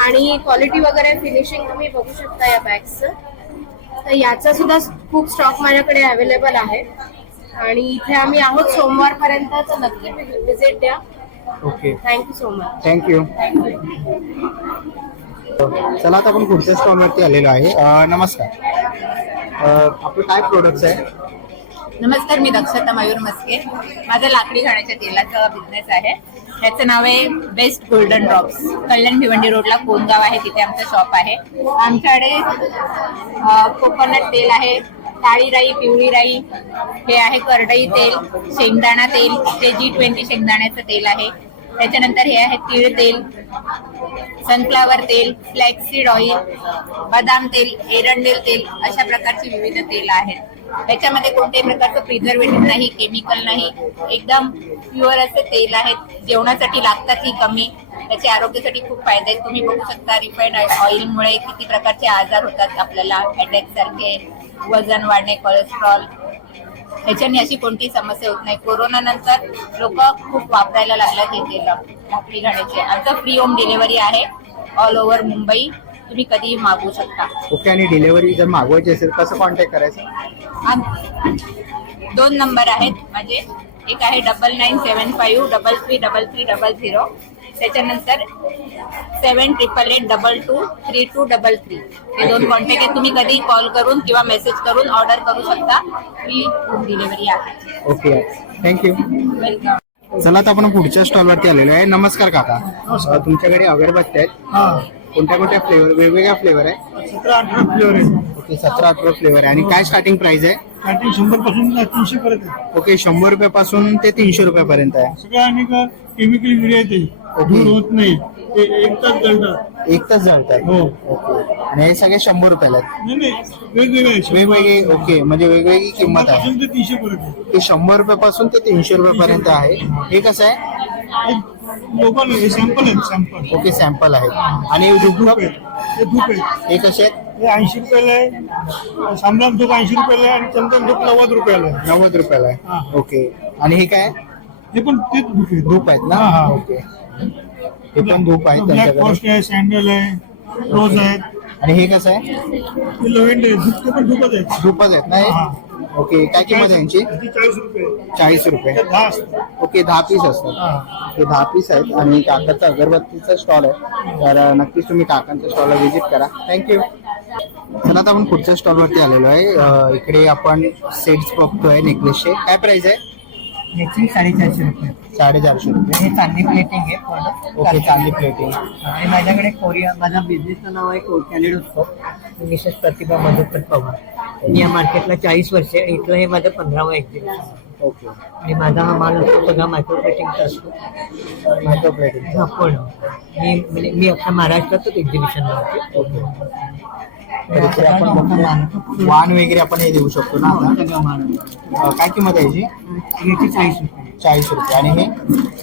आणि क्वालिटी वगैरे फिनिशिंग तुम्ही बघू शकता या बॅग्सचं. तर याचा सुद्धा खूप स्टॉक माझ्याकडे अवेलेबल आहे. आणि इथे आम्ही आहोत सोमवारपर्यंत, तर नक्की व्हिजिट द्या. Okay, thank you so much. Thank you. चला, आता आपण पुढच्या स्टॉलवरती आलेलो आहे. नमस्कार. आपले काय प्रोडक्ट्स आहे? नमस्कार, मी दक्षता मयूर मस्के. माझं लाकडी घाण्याच्या तेलाचा बिझनेस आहे. त्याचं नाव आहे बेस्ट गोल्डन ड्रॉप्स. कल्याण भिवंडी रोडला कोणगाव आहे, तिथे आमचं शॉप आहे. आमच्याकडे कोकोनट तेल आहे, काळी राई, पिवळी राई, हे आहे करडई तेल, शेंगदाणा तेल, ते G20 शेंगदाण्याचं तेल आहे. त्याच्यानंतर हे आहे तीळ तेल, सनफ्लावर तेल, फ्लॅक्सीड ऑइल, बदाम तेल, एरंडेल तेल, अशा प्रकारची विविध तेल आहेत. त्याच्यामध्ये कोणत्याही प्रकारचं प्रिझर्वेटिव्ह नाही, केमिकल नाही, एकदम प्युअर असे तेल आहेत. जेवणासाठी लागतात ही कमी, त्याचे आरोग्यासाठी खूप फायदे आहेत. तुम्ही बघू शकता रिफाईंड ऑइलमुळे किती प्रकारचे आजार होतात आपल्याला, अटॅक सारखे, वजन वाढणे, कोलेस्ट्रॉल. त्याच्याने अशी कोणतीही समस्या होत नाही. कोरोना नंतर लोक खूप वापरायला लागतात हे तेल लाकडी घाण्याचे. आमचं फ्री होम डिलिव्हरी आहे ऑल ओव्हर मुंबई. तुम्ही कधीही मागवू शकता. ओके. आणि डिलिव्हरी जर मागवायची असेल कसं कॉन्टॅक्ट करायचं? 2 नंबर आहेत माझे. एक आहे 9975333300. त्याच्यानंतर 7888223233. हे 2 कॉन्टॅक्ट आहेत. तुम्ही कधीही कॉल करून किंवा मेसेज करून ऑर्डर करू शकता. फ्री होम डिलिव्हरी आहे. Okay, thank you. वेलकम. चला आता आपण पुढच्या स्टॉलवरती आलेलो आहे. नमस्कार काका. तुमच्याकडे अगरबत्ती आहेत, कोणत्या कोणत्या फ्लेवर, वेगवेगळ्या फ्लेवर आहे? 17-18 फ्लेवर आहे. ओके, 17-18 फ्लेवर आहे. आणि काय स्टार्टिंग प्राइस आहे? स्टार्टिंग 100 पासून 300 पर्यंत आहे. ओके, 100 रुपयापासून ते 300 रुपयापर्यंत आहे. सगळं आणि केमिकल फ्री आहे ते, धूर होत नाही, ते 1 तास जळतात. 1 तास जळतात. हो. ओके. आणि हे सगळे 100 रुपयाला आहेत? नाही, वेगवेगळे वेगवेगळे. ओके, म्हणजे वेगवेगळी किंमत आहे. 100 ते 300 पर्यंत आहे. ते 100 रुपयापासून ते 300 रुपयापर्यंत आहे. हे कसं आहे? लोकल आहे, सॅम्पल आहेत, सॅम्पल. ओके, सॅम्पल आहे. आणि धूप हे धूप आहे, हे कसे आहेत? हे 80 रुपयाला आहे. सामरान धूप 80 रुपयाला आहे आणि चंदन धूप 90 रुपयाला आहे. 90 रुपयाला आहे. ओके. आणि हे काय? हे पण तेच धूप आहे. धूप आहेत ना? ओके. हे पण धूप आहेत ब्लॅक त्यांच्याकडे. फॉरेस्ट आहे, सॅन्डल आहे, रोज आहेत. आणि हे कसं आहे? हे लव्हेंडर आहे, धूप पण धूपच आहे. धूपच आहेत ना हे? ओके. काय किंमत आहे यांची? 40 रुपये. 40 रुपये. 10 असतात. ओके, 10 पीस असतात. हे 10 पीस आहेत. आणि काकाचा अगरबत्तीचा स्टॉल आहे, तर नक्कीच तुम्ही काकांच्या स्टॉलला व्हिजिट करा. थँक्यू. चला आता आपण पुढच्या स्टॉलवरती आलेलो आहे. इकडे आपण सेट्स बघतोय नेकलेसचे. काय प्राइस आहे याची 450 रुपये. 450 रुपये. हे चांदी प्लेटिंग आहे पूर्ण. ओके, चांदी प्लेटिंग. आणि माझ्याकडे कोरिया, माझा बिझनेसचं नाव आहे कॅलिडोस्कोप. मिसेस प्रतिभा मधुकर पवार. मी या मार्केटला 40 वर्षे. इथलं हे माझं 15वं एक्झिबिशन. ओके. आणि माझा हा माल असतो सगळा मायक्रो प्लेटिंगचा असतो. Micro plating. पूर्ण मी अख्खा महाराष्ट्रातच एक्झिबिशनला होते. ओके. तर इथे आपण बघतो वाण वगैरे आपण हे देऊ शकतो ना आता? काय किंमत आहे याची? याची 40 रुपये. 40 रुपये. आणि हे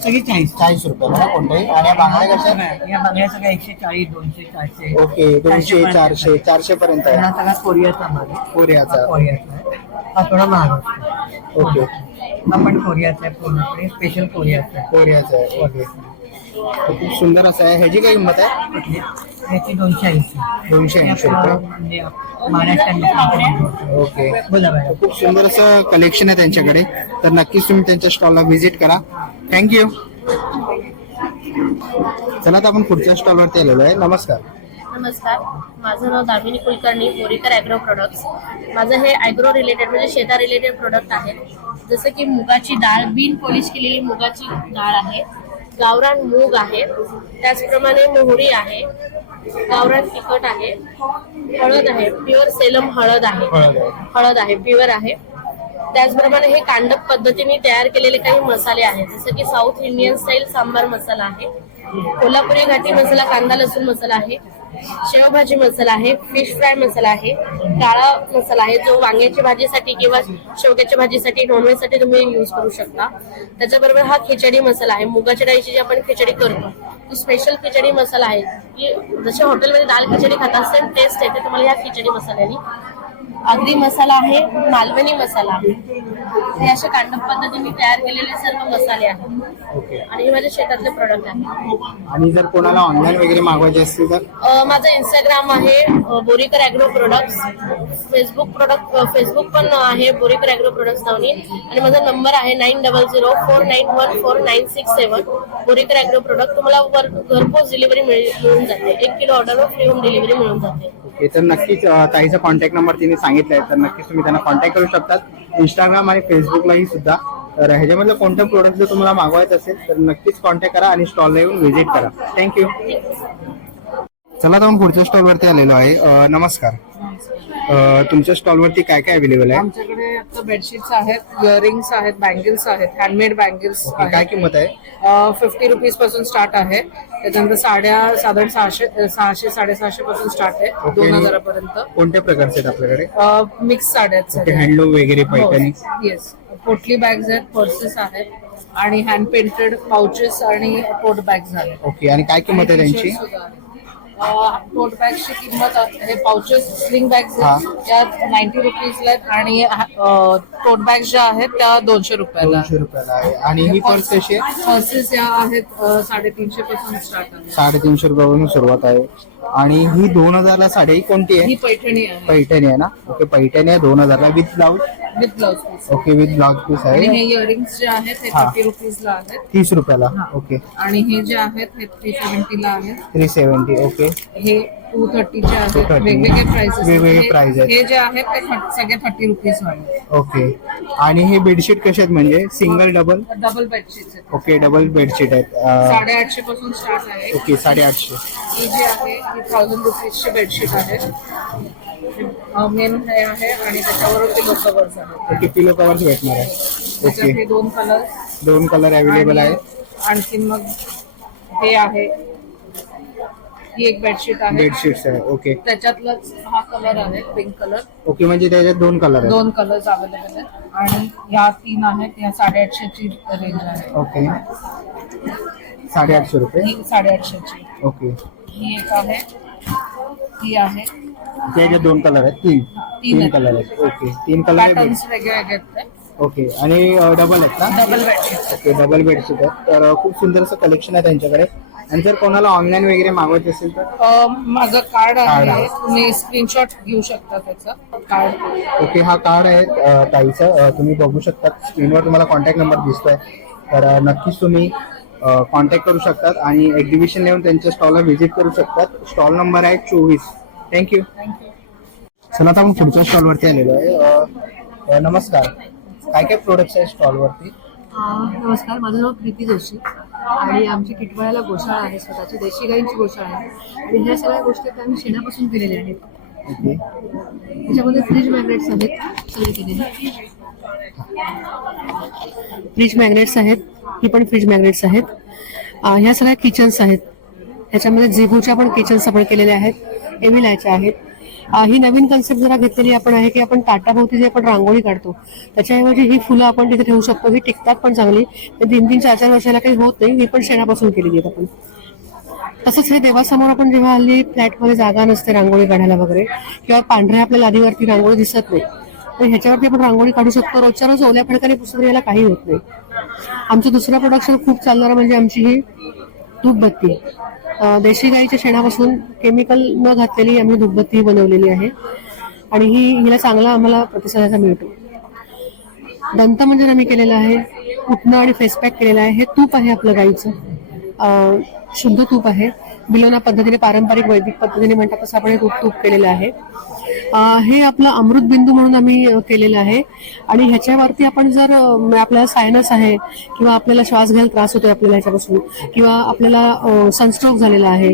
सगळी 40 रुपये ना कोणताही. आणि या बांगड्या कशा? या बांगड्या सगळ्या 140, 200, 400. ओके, 200, 400, 400 पर्यंत आहे. हा सगळा कोरियाचा माल आहे. कोरियाचा. कोरियाचा आहे. हा थोडा महाग असतो. ओके. हा पण कोरियाचा आहे, पूर्णपणे स्पेशल कोरियाचा आहे. कोरियाचा आहे. ओके. खूप सुंदर असं आहे. ह्याची काय किंमत आहे? याची 280. 280 रुपये. म्हणजे महाराष्ट्रात. ओके. बोला मॅडम. खूप सुंदर असं कलेक्शन आहे त्यांच्याकडे, तर नक्कीच तुम्ही त्यांच्या स्टॉलला व्हिजिट करा. थँक्यू. चला आता आपण पुढच्या स्टॉलवरती आलेलो आहे. नमस्कार. नमस्कार, माझं नाव दामिनी कुलकर्णी, बोरीकर ॲग्रो प्रोडक्ट्स. माझं हे ॲग्रो रिलेटेड म्हणजे शेता रिलेटेड प्रोडक्ट आहे. जसं की मुगाची डाळ, बिन पॉलिश केलेली मुगाची डाळ आहे, गावरान मूग आहे, त्याचप्रमाणे मोहरी आहे, गावरान तिखट आहे, हळद आहे, प्युअर सेलम हळद आहे, प्युअर आहे. त्याचप्रमाणे हे कांडप पद्धतीने तयार केलेले काही मसाले आहेत, जसं की साऊथ इंडियन स्टाईल सांबार मसाला आहे, कोल्हापुरी घाटी मसाला, कांदा लसूण मसाला आहे, शेवभाजी मसाला आहे, फिश फ्राय मसाला आहे, काळा मसाला आहे जो वांग्याची भाजीसाठी किंवा शेवग्याच्या भाजीसाठी, नॉनव्हेजसाठी तुम्ही यूज करू शकता. त्याच्याबरोबर हा खिचडी मसाला आहे, मुगाच्या डाळीची जी आपण खिचडी करतो ती स्पेशल खिचडी मसाला आहे की जसे हॉटेलमध्ये दाल खिचडी खाता सेम टेस्ट येते तुम्हाला ह्या खिचडी मसाल्याने. आगरी मसाला आहे, मालवणी मसाला आहे, हे असे कांडप पद्धतीने तयार केलेले सर्व मसाले आहेत. आणि हे माझे शेतातले प्रोडक्ट आहे. आणि जर कोणाला ऑनलाईन वगैरे मागवायचे असतील तर? माझं इंस्टाग्राम आहे बोरीकर ॲग्रो प्रोडक्ट्स, फेसबुक पण आहे बोरीकर ॲग्रो प्रोडक्ट्स नावाने. आणि माझा नंबर आहे 9004914967. बोरीकर ॲग्रो प्रोडक्ट तुम्हाला घरपोच डिलिव्हरी मिळून जाते. 1 किलो ऑर्डरवर फ्री होम डिलिव्हरी मिळून जाते. ओके, तर नक्कीच ताईचा कॉन्टॅक्ट नंबर तिने सांगितलाय, तर नक्कीच तुम्ही त्यांना कॉन्टॅक्ट करू शकतात इंस्टाग्राम आणि फेसबुकलाही सुद्धा. तर ह्याच्यामधलं कोणतं प्रोडक्ट जर तुम्हाला मागवायचं असेल तर नक्कीच कॉन्टॅक्ट करा आणि स्टॉलला येऊन व्हिजिट करा. थँक्यू. चला आता आपण पुढच्या स्टॉलवरती आलेलो आहे. नमस्कार. तुमच्या स्टॉलवरती काय काय अवेलेबल आहे? आमच्याकडे आता बेडशीट्स आहेत, इयरिंग्स आहेत, बँगल्स आहेत, हँडमेड बँगल्स. काय किंमत आहे? 50 रुपीज पासून स्टार्ट आहे. त्याच्यानंतर साड्या साधारण 600 साडेसहाशे पासून स्टार्ट आहे, 2000 पर्यंत. कोणत्या प्रकारचे आहेत आपल्याकडे? मिक्स साड्या आहेत. हँडलूम वगैरे पैठणी? येस, पोटली बॅग्स आहेत, पर्सेस आहेत आणि हँड पेंटेड पाउचेस आणि टोट बॅग्स आहेत. ओके, आणि काय किंमत आहे त्यांची? टोट बॅगची किंमत हे पाउचेस स्लिंग बॅग्स आहेत त्या 90 रुपीजला आहेत आणि टोट बॅग्स ज्या आहेत त्या 200 रुपयाला. 200 रुपयाला आहे. आणि ही पर्स कशी आहे? पर्सेस या आहेत 350 पासून स्टार्ट आहे. 350 रुपयापासून सुरुवात आहे. आणि ही 2000 ला साडी कोणती आहे? ही पैठणी आहे. पैठणी आहे ना? ओके, पैठणी आहे 2000 ला with blouse. With blouse piece. Okay, with blouse piece आणि आहे. हे इयरिंग्स जे आहेत हे 30 रुपीजला आहेत. 30 रुपयाला. ओके. आणि हे जे आहेत हे 370 ला आहेत. 370. ओके. हे 230 चे आहेत. 230. वेगवेगळे प्राइसेस. वेगवेगळे प्राइस आहेत. हे जे आहेत ते सगळे 30 रुपीज वाले. ओके. आणि हे बेडशीट कसे आहेत, म्हणजे सिंगल डबल? डबल बेडशीट्स आहेत. ओके, डबल बेडशीट आहेत. 850 पासून स्टार्ट आहे. ओके, 850. ही जी आहे ही 1000 रुपीजची बेडशीट आहे. मेन हे आहे आणि त्याच्यावर पिलो कव्हर्स आहेत. ओके, पिलो कव्हर्स भेटणार आहे. त्याच्यात हे ओके, 2 कलर अवेलेबल आहे. आणखी मग हे आहे, ही एक बेडशीट आहे. बेडशीट्स आहे. ओके. त्याच्यातलाच हा कलर आहे, पिंक कलर. ओके, म्हणजे त्याच्यात 2 कलर आहेत. 2 कलर्स अवेलेबल आहेत. आणि ह्या 3 आहेत, या 850 ची रेंज आहे. ओके, 850 रुपये. ही 850 ची. ओके. ही एक आहे, ही आहे. त्याच्यात 2 कलर आहेत. 3 कलर आहेत. ओके, 3 कलर पॅटर्न्स वेगळे वेगळे आहेत. ओके. आणि डबल आहेत ना? Double bedsheet. Okay, double bedsheet आहेत. तर खूप सुंदर असं कलेक्शन आहे त्यांच्याकडे. आणि जर कोणाला ऑनलाईन वगैरे मागवायचं असेल तर? माझं कार्ड आहे, तुम्ही स्क्रीनशॉट घेऊ शकता त्याचं कार्ड. ओके, हा कार्ड आहे ताईचं, तुम्ही बघू शकता स्क्रीनवर, तुम्हाला कॉन्टॅक्ट नंबर दिसतोय. तर नक्कीच तुम्ही कॉन्टॅक्ट करू शकतात आणि एक्झिबिशन येऊन त्यांच्या स्टॉलला व्हिजिट करू शकतात. स्टॉल नंबर आहे 24. थँक्यू. चला आता आपण पुढच्या स्टॉलवरती आलेलो आहे. नमस्कार. काय काय प्रोडक्ट्स आहेत स्टॉलवरती? नमस्कार, माझं नाव प्रीती जोशी आणि आमची किटवाळ्याला गोशाळा आहे, स्वतःची देशी गाईंची गोशाळा आहे. आणि ह्या सगळ्या गोष्टी आम्ही शेणापासून केलेल्या आहेत. ओके. त्याच्यामध्ये फ्रीज मॅग्नेट्स आहेत सगळे केलेले. फ्रीज मॅग्नेट्स आहेत, ही पण फ्रीज मॅग्नेट्स आहेत. ह्या सगळ्या किचन्स आहेत. ह्याच्यामध्ये झिगूच्या पण किचन्स आपण केलेल्या आहेत, एव्हिलायच्या आहेत. ही नवीन कन्सेप्ट जरा घेतलेली आपण आहे की आपण ताटाभोवती जे आपण रांगोळी काढतो त्याच्याऐवजी ही फुलं आपण तिथे ठेवू शकतो. ही टिकतात पण चांगली, 3-3, 4-4 वर्षाला काही होत नाही. ही पण शेणापासून केलेली आहेत आपण. तसंच हे देवासमोर आपण जेव्हा हल्ली फ्लॅटमध्ये जागा नसते रांगोळी काढायला वगैरे, किंवा पांढऱ्या आपल्या लादीवरती रांगोळी दिसत नाही, तर ह्याच्यावरती आपण रांगोळी काढू शकतो. रोजच्या रोज ओल्या फडकाने पुसून याला काही होत नाही. आमचं दुसरं प्रोडक्शन खूप चालणारं म्हणजे आमची ही धूपबत्ती. देशी गाईच्या शेणापासून केमिकल न घातलेली आम्ही धूपबत्ती बनवलेली आहे आणि हिला चांगला आम्हाला प्रतिसादाचा मिळतो. दंतमंजन आम्ही केलेलं आहे, उठणं आणि फेसपॅक केलेलं आहे. हे तूप आहे आपलं गाईचं, शुद्ध तूप आहे. बिलोना पद्धतीने, पारंपरिक वैदिक पद्धतीने म्हणतात तसं आपण हे तूप केलेलं आहे. हे आपलं अमृत बिंदू म्हणून आम्ही केलेलं आहे. आणि ह्याच्यावरती आपण जर आपल्याला सायनस आहे किंवा आपल्याला श्वास घ्यायला त्रास होतोय आपल्याला ह्याच्यापासून, किंवा आपल्याला सनस्ट्रोक झालेला आहे,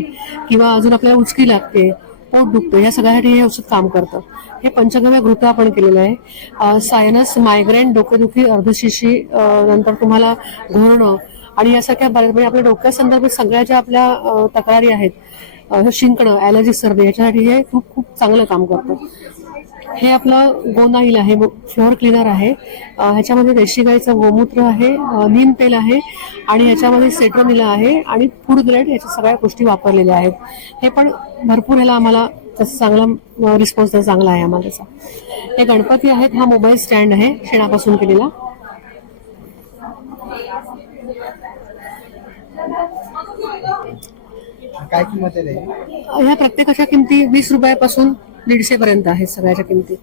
किंवा अजून आपल्याला उचकी लागते, पोट दुखतं, या सगळ्यासाठी हे औषध काम करतं. हे पंचगव्य घृत आपण केलेलं आहे. सायनस, मायग्रेन, डोकेदुखी, अर्धशिशी, नंतर तुम्हाला घोरणं आणि यासारख्या बऱ्याच, म्हणजे आपल्या डोक्यासंदर्भात सगळ्या ज्या आपल्या तक्रारी आहेत, शिंकणं, ॲलर्जी, सर्दी, याच्यासाठी हे खूप चांगलं काम करतं. हे आपलं गोनाईल आहे, फ्लोअर क्लीनर आहे. ह्याच्यामध्ये देशी गाईचं गोमूत्र आहे, नीम तेल आहे आणि ह्याच्यामध्ये सेट्रोनिला आहे आणि फूड ग्रेड, याच्या सगळ्या गोष्टी वापरलेल्या आहेत. हे पण भरपूर ह्याला आम्हाला चांगला रिस्पॉन्स चांगला आहे आम्हाला त्याचा. हे गणपती आहेत, हा मोबाईल स्टँड आहे शेणापासून केलेला. काय किंमत आहे? ह्या प्रत्येकाच्या किमती 20 रुपयापासून 150 पर्यंत आहेत सगळ्याच्या किमती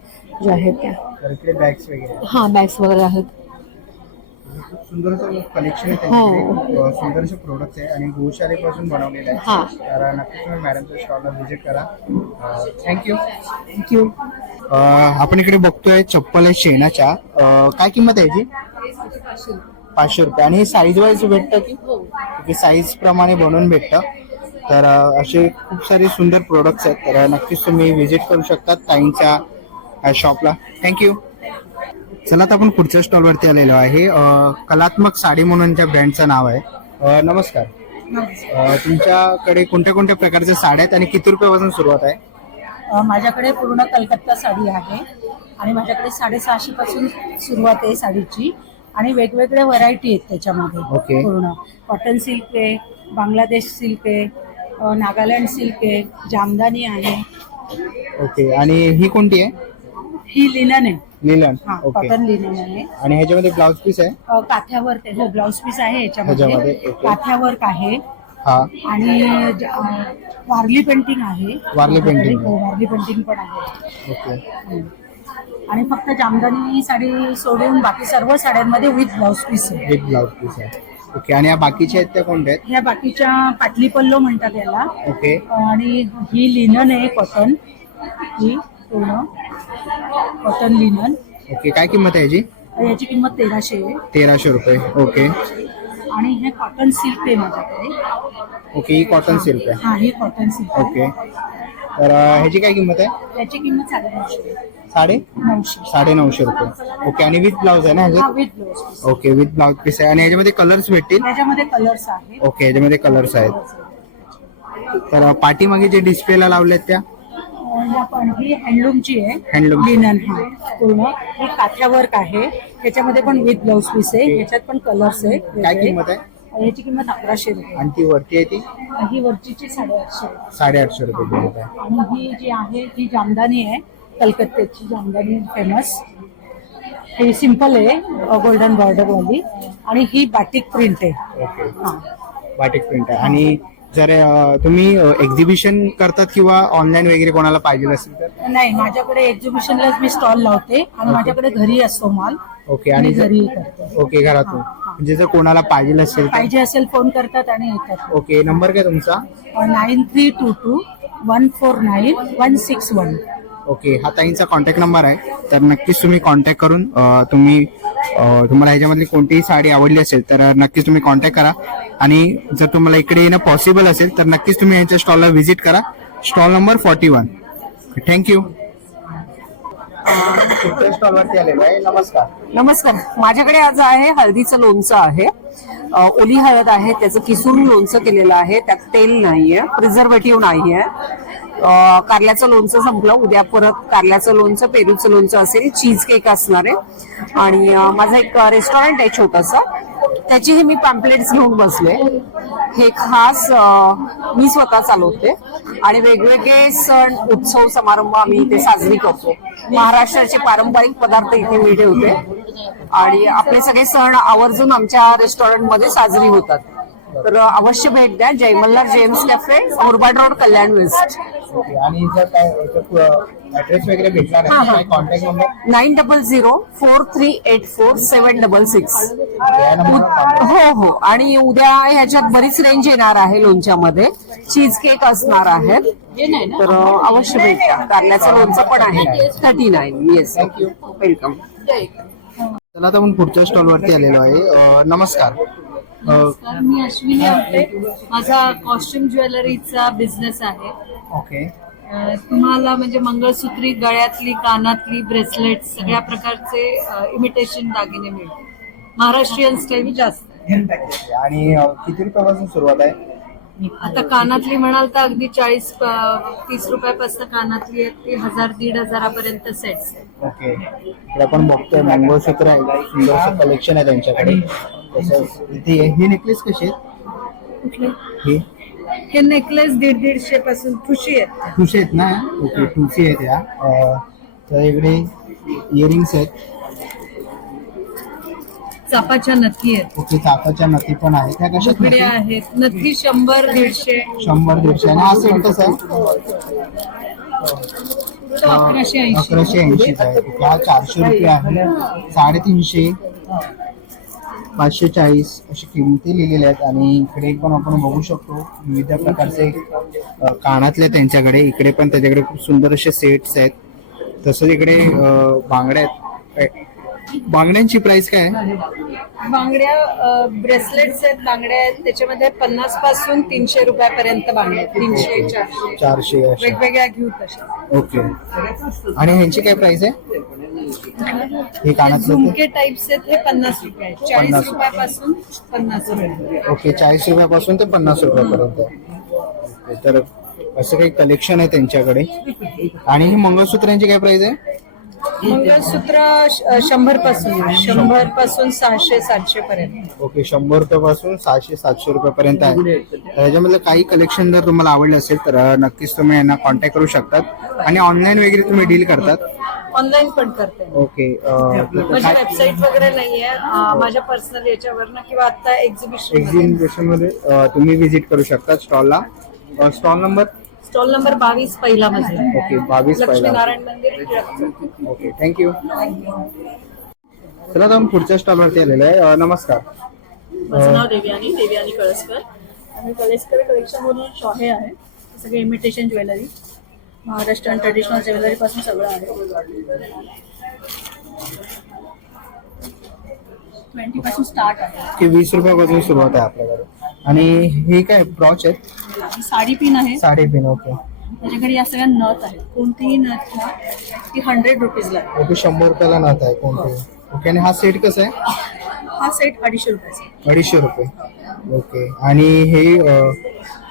ज्या आहेत त्या. बॅग्स वगैरे? हा, बॅग्स वगैरे आहेत. सुंदरसं कलेक्शन आहे हो. त्यांच्याकडे. सुंदरसे प्रोडक्ट्स आहे आणि गोशालेपासून बनवलेले हा. आहे. तर नक्कीच तुम्ही मॅडमच्या स्टॉलला व्हिजिट करा. थँक्यू. थँक्यू. आपण इकडे बघतोय चप्पल आहे शेणाच्या. काय किंमत आहे याची? 500 रुपये. आणि साईज वाईज भेटतं की साईज प्रमाणे बनवून भेटतं. तर असे खूप सारे सुंदर प्रोडक्ट्स आहेत. तर नक्कीच तुम्ही व्हिजिट करू शकता ताईंच्या शॉपला. थँक्यू. चला आता आपण पुढच्या स्टॉलवरती आलेलो आहे. कलात्मक साडी म्हणून त्या ब्रँडचं नाव आहे. नमस्कार. तुमच्याकडे कोणत्या कोणत्या प्रकारच्या साड्या आहेत आणि किती रुपयापासून सुरुवात आहे? माझ्याकडे पूर्ण कलकत्ता साडी आहे आणि माझ्याकडे 650 पासून सुरुवात आहे साडीची आणि वेगवेगळ्या व्हरायटी आहेत त्याच्यामध्ये. ओके. पूर्ण कॉटन सिल्क आहे, बांगलादेश सिल्क आहे, नागालँड सिल्क आहे, जामदानी आहे. ओके. आणि ही कोणती आहे? ही लिनन आहे. लिलन. हा, ओके. कॉटन लिनन आहे. आणि ह्याच्यामध्ये ब्लाउज पीस आहे? काथ्यावर्क आहे. हो, ब्लाउज पीस आहे ह्याच्यामध्ये, याच्यामध्ये. ओके. काथ्यावर्क आहे हा. आणि वारली पेंटिंग आहे. वारली पेंटिंग. हो, वारली पेंटिंग पण आहे. ओके. आणि फक्त जामदानी साडी सोडून बाकी सर्व साड्यांमध्ये विथ ब्लाउज पीस आहे. विथ ब्लाउज पीस आहे. ओके. आणि या बाकीच्या आहेत त्या कोणत्या आहेत? ह्या बाकीच्या पाटली पल्लो म्हणतात याला. ओके. आणि ही लिनन आहे कॉटन. ही पूर्ण कॉटन लिनन. ओके. काय किंमत आहे याची? याची किंमत 1300 आहे. 1300 रुपये. ओके. आणि हे कॉटन सिल्क आहे माझ्याकडे. ओके. ही कॉटन सिल्क आहे. हा, ही कॉटन सिल्क आहे. ओके. तर ह्याची काय किंमत आहे? याची किंमत 950 आहे. 950 रुपये. ओके. आणि विथ ब्लाउज आहे ना हा, ह्याच्यात? With blouse piece. Okay. With blouse piece आहे. आणि ह्याच्यामध्ये कलर्स भेटतील? त्याच्यामध्ये कलर्स आहेत. ओके. ह्याच्यामध्ये कलर्स आहेत. तर पाठीमागे जे डिस्प्लेला लावलेत त्या? ही हँडलूमची आहे. हँडलूम. लिनन. हा, पूर्ण हे काथ्यावर्क आहे. त्याच्यामध्ये पण विथ ब्लाउज पीस आहे. ह्याच्यात पण कलर्स आहे. काय किंमत आहे? याची किंमत 1100 रुपये. आणि ती वरती आहे ती? ही वरचीची 850. 850 रुपये किंमत आहे. आणि ही जी आहे ही जामदानी आहे. कलकत्त्याची जामदानी फेमस. ही सिंपल आहे गोल्डन बॉर्डर वाली. आणि ही बाटिक प्रिंट आहे. ओके. हा. बाटिक प्रिंट आहे. आणि जर तुम्ही एक्झिबिशन करतात किंवा ऑनलाईन वगैरे कोणाला पाहिजे असेल तर? नाही, माझ्याकडे एक्झिबिशनलाच मी स्टॉल लावते आणि माझ्याकडे घरी असतो माल. ओके. आणि घरी करते. ओके. घरातून म्हणजे जर कोणाला पाहिजे असेल तर? पाहिजे असेल फोन करतात आणि येतात. ओके. नंबर काय तुमचा? 9322 149 161. ओके. हा ताईंचा कॉन्टॅक्ट नंबर आहे. तर नक्कीच तुम्ही कॉन्टॅक्ट करून तुम्हाला ह्याच्यामधली कोणतीही साडी आवडली असेल तर नक्कीच तुम्ही कॉन्टॅक्ट करा. आणि जर तुम्हाला इकडे येणं पॉसिबल असेल तर नक्कीच तुम्ही यांच्या स्टॉलला व्हिजिट करा. Stall number 41. थँक्यू. स्टॉलवरती आलेलो आहे. नमस्कार. नमस्कार. माझ्याकडे आज आहे हळदीचं लोणचं आहे. ओली हळद आहे, त्याचं किसून लोणचं केलेलं आहे. त्यात तेल नाहीये, प्रिझर्वेटिव्ह नाहीये. कारल्याचं लोणचं संपलं. उद्या परत कारल्याचं लोणचं, पेरूचं लोणचं असेल, चीज केक असणार आहे. आणि माझं एक रेस्टॉरंट आहे छोटंसं, त्याचीही मी पॅम्पलेट्स घेऊन बसले. हे खास मी स्वतः चालवते आणि वेगवेगळे सण, उत्सव, समारंभ आम्ही इथे साजरी करतो. महाराष्ट्राचे पारंपरिक पदार्थ इथे मी ठेवते आणि आपले सगळे सण आवर्जून आमच्या रेस्टॉरंटमध्ये साजरी होतात. तर अवश्य भेट द्या. Jai Malhar gems cafe, Murbad road, Kalyan west. आणि जर काय ऍड्रेस वगैरे भेटणार आहे, कॉन्टॅक्ट नंबर? 9004384766. हो हो. आणि उद्या ह्याच्यात बरीच रेंज येणार आहे लोणच्यामध्ये. चीज केक असणार आहे, तर अवश्य भेट द्या. कारल्याचं लोणचं पण आहे. 39. येस. वेलकम. चला आता आपण पुढच्या स्टॉलवरती आलेलो आहे. नमस्कार. मी अश्विनी आमटे. माझा कॉस्ट्युम ज्वेलरीचा बिझनेस आहे. ओके. तुम्हाला म्हणजे मंगळसूत्री, गळ्यातली, कानातली, ब्रेसलेट सगळ्या प्रकारचे इमिटेशन दागिने मिळतात. महाराष्ट्रीयन स्टाईल जास्त. आणि किती रुपयापासून सुरुवात आहे? आता कानातली म्हणाल तर अगदी 40-30 रुपयापासून कानातली आहे, ती 1000-1500 पर्यंत सेट्स. ओके. आपण बघतोय मंगळसूत्र आहे, सुंदरसं कलेक्शन आहे त्यांच्याकडे. हे नेकलेस कसे आहेत? कुठले? हे नेकलेस 150 पासून ठुशी आहेत. ठुशी आहेत ना? ओके. ठुशी आहेत या. तर इकडे इयरिंग्स आहेत. चापाच्या नथी आहेत. ओके. चापाच्या नथी पण आहेत. त्या कशा आहेत? नथी 100-150. 100-150. आणि हा सेट कसा आहे? 1180 आहे. हा 400 रुपये आहे. 350. 540 अशी किमती लिहिलेल्या आहेत. आणि इकडे पण आपण बघू शकतो विविध प्रकारचे कानातले त्यांच्याकडे. इकडे पण त्याच्याकडे खूप सुंदर असे सेट्स आहेत. तसंच इकडे बांगड्या आहेत. बांगड्यांची प्राइस काय आहे? बांगड्या ब्रेसलेट्स आहेत, बांगड्या आहेत, त्याच्यामध्ये 50 पासून 300 रुपयापर्यंत बांगड्या आहेत. 300 400 वेगवेगळ्या घेऊ तशा. ओके. आणि ह्यांची काय प्राइस आहे? हे कानातले झुमके टाइप्स आहेत, हे 50 रुपये आहेत. 40 रुपयापासून 50 रुपये. ओके. 40 रुपयापासून ते 50 रुपयापर्यंत. ओके. तर असं काही कलेक्शन आहे त्यांच्याकडे. आणि ही मंगळसूत्रांची काय प्राइस आहे? मंगळसूत्र 100 पासून 600-700 पर्यंत. ओके. 100 रुपयापासून 600-700 रुपयापर्यंत आहे. त्याच्यामधलं काही कलेक्शन जर तुम्हाला आवडलं असेल तर नक्कीच तुम्ही यांना कॉन्टॅक्ट करू शकतात. आणि ऑनलाईन वगैरे तुम्ही डील करतात? ऑनलाईन पण करते. ओके. माझी वेबसाईट वगैरे नाहीये, माझ्या पर्सनल याच्यावरनं किंवा आता एक्झिबिशन मध्ये तुम्ही विजिट करू शकता स्टॉलला. स्टॉल नंबर 22 पहिला मजला. ओके. 22 पहिला. लक्ष्मीनारायण मंदिर. ओके. थँक्यू. चला आपण पुढच्या स्टॉल वरती आलेलो आहे. नमस्कार. माझं नाव देवयानी कळसकर. आणि कळसकर कलेक्शन म्हणून शॉहे आहे. सगळे imitation jewellery, Maharashtrian traditional jewellery पासून सगळं आहे. 20 पासून स्टार्ट आहे. 20 रुपयापासून सुरुवात आहे आपल्याकडे. आणि हे काय ब्रॉच आहेत? साडी पिन आहे. साडी पिन. ओके. माझ्याकडे या सगळ्या नथ आहेत. कोणतीही नथ घ्या ती 100 रुपीजला आहे. ओके. 100 रुपयाला नथ आहे कोणती. ओके. आणि हा सेट कसा आहे? हा सेट 250 रुपयाचा. 250 रुपये. ओके. आणि हे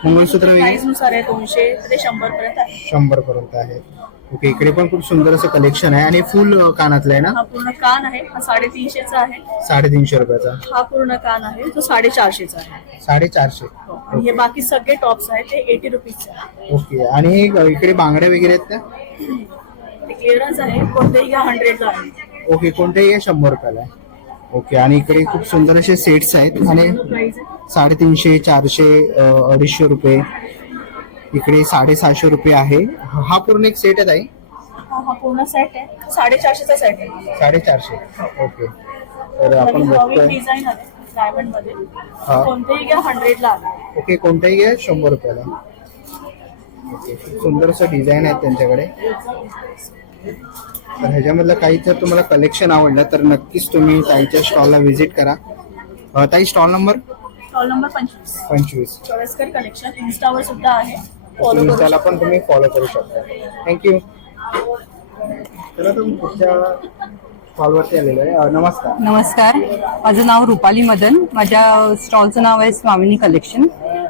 मंगळसूत्र प्राइस नुसार आहे 200 ते 100 पर्यंत आहे. 100 पर्यंत आहे. ओके. इकडे पण खूप सुंदर असं कलेक्शन आहे. आणि फुल कानातलं आहे ना? हा पूर्ण कान आहे, हा 350चा आहे. 350 रुपयाचा. हा पूर्ण कान आहे, तो 450चा आहे. 450. आणि हे बाकी सगळे टॉप्स आहेत ते 80 रुपीजचे आहे. ओके. आणि इकडे बांगड्या वगैरे आहेत का? ते क्लिअरन्स आहे, कोणतेही घ्या 100ला आहे. ओके. कोणतेही 100 रुपयाला आहे. ओके. आणि इकडे खूप सुंदर असे सेट्स आहेत. आणि 350, 400, 250 रुपये. इकडे 750 रुपये आहे. हा पूर्ण एक सेट आहे. हा पूर्ण सेट आहे, 450चा सेट आहे. 450. ओके. तर आपण बघतोय. डिझाईन आहे डायमंड मध्ये, हा. कोणतेही घ्या 100ला आहे. ओके. कोणतेही घ्या 100 रुपयाला. ओके. सुंदर असं डिझाईन आहे त्यांच्याकडे. तर ह्याच्यामधलं काही जर तुम्हाला कलेक्शन आवडलं तर नक्कीच तुम्ही ताईच्या स्टॉलला व्हिजिट करा. ताई stall number? Stall number 25. Kalaskar collection. इन्स्टावर सुद्धा आहे, फॉलो करू इन्स्टाला पण तुम्ही फॉलो करू शकता. थँक्यू. तर तुम्ही पुढच्या स्टॉलवरती आलेलो आहे. नमस्कार. माझं नाव रुपाली मदन. माझ्या स्टॉलचं नाव आहे स्वामिनी कलेक्शन.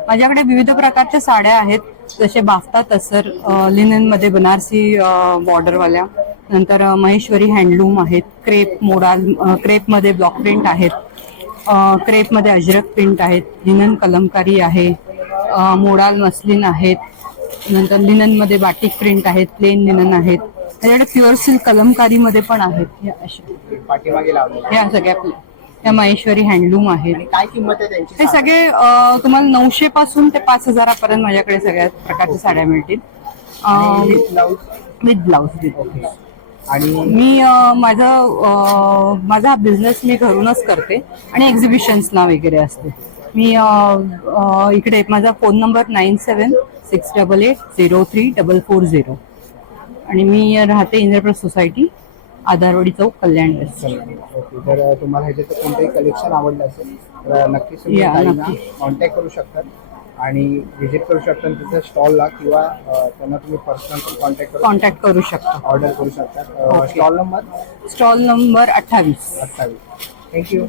माझ्याकडे विविध प्रकारच्या साड्या आहेत, जसे बाफ्ता तसर, लिनन मध्ये बनारसी बॉर्डरवाल्या, नंतर महेश्वरी हँडलूम आहेत, क्रेप मोडाल, क्रेप मध्ये ब्लॉक प्रिंट आहेत, क्रेप मध्ये अजरक प्रिंट आहेत, लिनन कलमकारी आहे, मोडाल मस्लिन आहेत, नंतर लिनन मध्ये बाटिक प्रिंट आहेत, प्लेन लिनन आहेत. त्याच्याकडे प्युअर सिल्क कलमकारी मध्ये पण आहेत. पाठीमागे लावले या सगळ्या त्या महेश्वरी हँडलूम आहेत. काय किंमत आहे त्यांची? हे सगळे तुम्हाला 900 पासून ते 5000 पर्यंत माझ्याकडे सगळ्या प्रकारच्या साड्या मिळतील विथ ब्लाउज. आणि मी माझा बिझनेस मी घरूनच करते आणि एक्झिबिशन्सला वगैरे असते. मी इकडे माझा फोन नंबर 9768803440 आणि मी राहते इंद्रप्रस्थ सोसायटी, आधारवाडी चौक, कल्याण वेस्ट. ओके. जर तुम्हाला ह्याच्यात कोणतंही कलेक्शन आवडलं असेल तर नक्कीच तुम्ही ताईंना कॉन्टॅक्ट करू शकता आणि व्हिजिट करू शकता तिच्या स्टॉलला, किंवा त्यांना तुम्ही पर्सनल पण कॉन्टॅक्ट करू शकता, ऑर्डर करू शकता. Stall number 28. थँक्यू.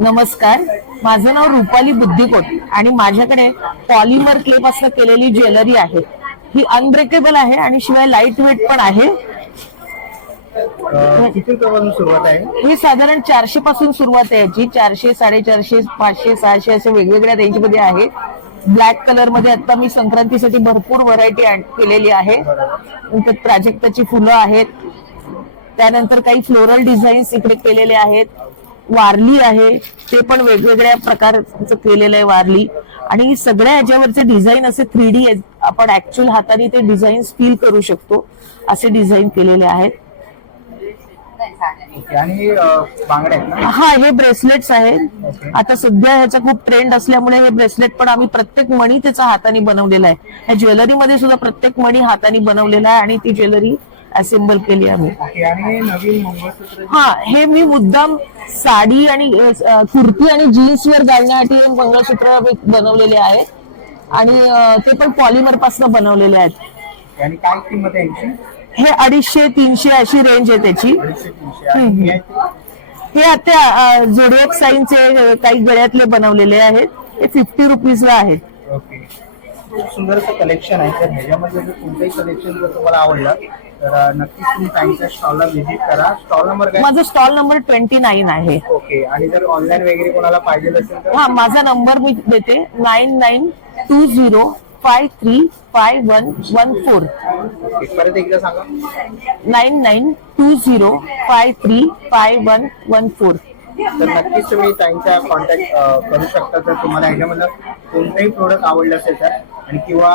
नमस्कार. माझं नाव रुपाली बुद्धिकोट आणि माझ्याकडे पॉलिमर क्ले पासून केलेली ज्वेलरी आहे. ही अनब्रेकेबल आहे आणि शिवाय लाईट वेट पण आहे. किती रुपयापासून सुरुवात आहे? ही साधारण 400 पासून सुरुवात आहे याची. 400, 450, 500, 600 असे वेगवेगळ्या रेंज मध्ये आहे. ब्लॅक कलर मध्ये आता मी संक्रांतीसाठी भरपूर व्हरायटी केलेली आहे. नंतर प्राजक्ताची फुलं आहेत, त्यानंतर काही फ्लोरल डिझाईन्स इकडे केलेले आहेत. वारली आहे, ते पण वेगवेगळ्या प्रकारचं केलेलं आहे वारली. आणि सगळ्या याच्यावरचे डिझाईन असे 3D आहेत. आपण ऍक्च्युअल हाताने ते डिझाईन्स फील करू शकतो असे डिझाईन केलेले आहेत. ओके. आणि बांगड्या आहेत ना? हा, हे ब्रेसलेट्स आहेत. आता सध्या ह्याचा खूप ट्रेंड असल्यामुळे हे ब्रेसलेट पण आम्ही प्रत्येक मणी त्याचा हाताने बनवलेला आहे. ह्या ज्वेलरीमध्ये सुद्धा प्रत्येक मणी हाताने बनवलेला आहे आणि ती ज्वेलरी असेंबल केली आम्ही. ओके. आणि नवीन मंगळसूत्र? हा, हे मी मुद्दाम साडी आणि कुर्ती आणि जीन्स वर घालण्यासाठी हे मंगळसूत्र बनवलेले आहेत आणि ते पण पॉलिमर पासून बनवलेले आहेत. आणि काय किंमत आहे यांची? हे 250-300 अशी रेंज आहे त्याची. 250-300. हे आता झोडिएक साईनचे काही गळ्यातले बनवलेले आहेत. हे 50 रुपीजला आहे. ओके. खूप सुंदर असं कलेक्शन आहे. तर ह्याच्यामध्ये जर कोणतंही कलेक्शन जर तुम्हाला आवडलं तर नक्कीच तुम्ही त्यांच्या स्टॉलला व्हिजिट करा. स्टॉल नंबर काय? माझा स्टॉल नंबर 29 आहे. ओके. आणि जर ऑनलाईन वगैरे कोणाला पाहिजे असेल तर? हा, माझा नंबर मी देते 9920535114. परत एकदा सांगा. 9920535114. तर नक्कीच तुम्ही त्यांचा कॉन्टॅक्ट करू शकता जर तुम्हाला ह्याच्यामधलं कोणतंही प्रोडक्ट आवडलं असेल तर, आणि किंवा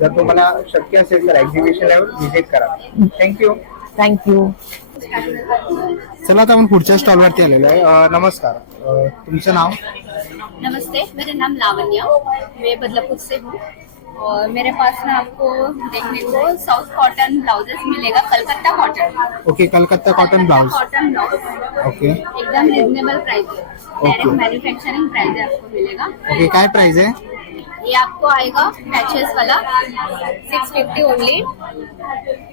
जर तुम्हाला शक्य असेल तर एक्झिबिशनला व्हिजिट करा. थँक्यू. चला, आता आपण पुढच्या स्टॉलवरती आलेलो आहे. नमस्कार, तुमचं नाव? नमस्ते, मेरा नाम लावण्या, मैं बदलापुर से हूँ और मेरे पास ना आपको देखने को साउथ कॉटन ब्लाउजेस मिलेगा, Calcutta cotton. Okay. Calcutta cotton blouse. Cotton blouse. Okay. एकदम रिजनेबल प्राइस है, डायरेक्ट मैन्युफैक्चरिंग प्राइस है, आपको मिलेगा. ओके. काय प्राइस है? ये आपको आएगा पैचेस वाला 650 ओनली,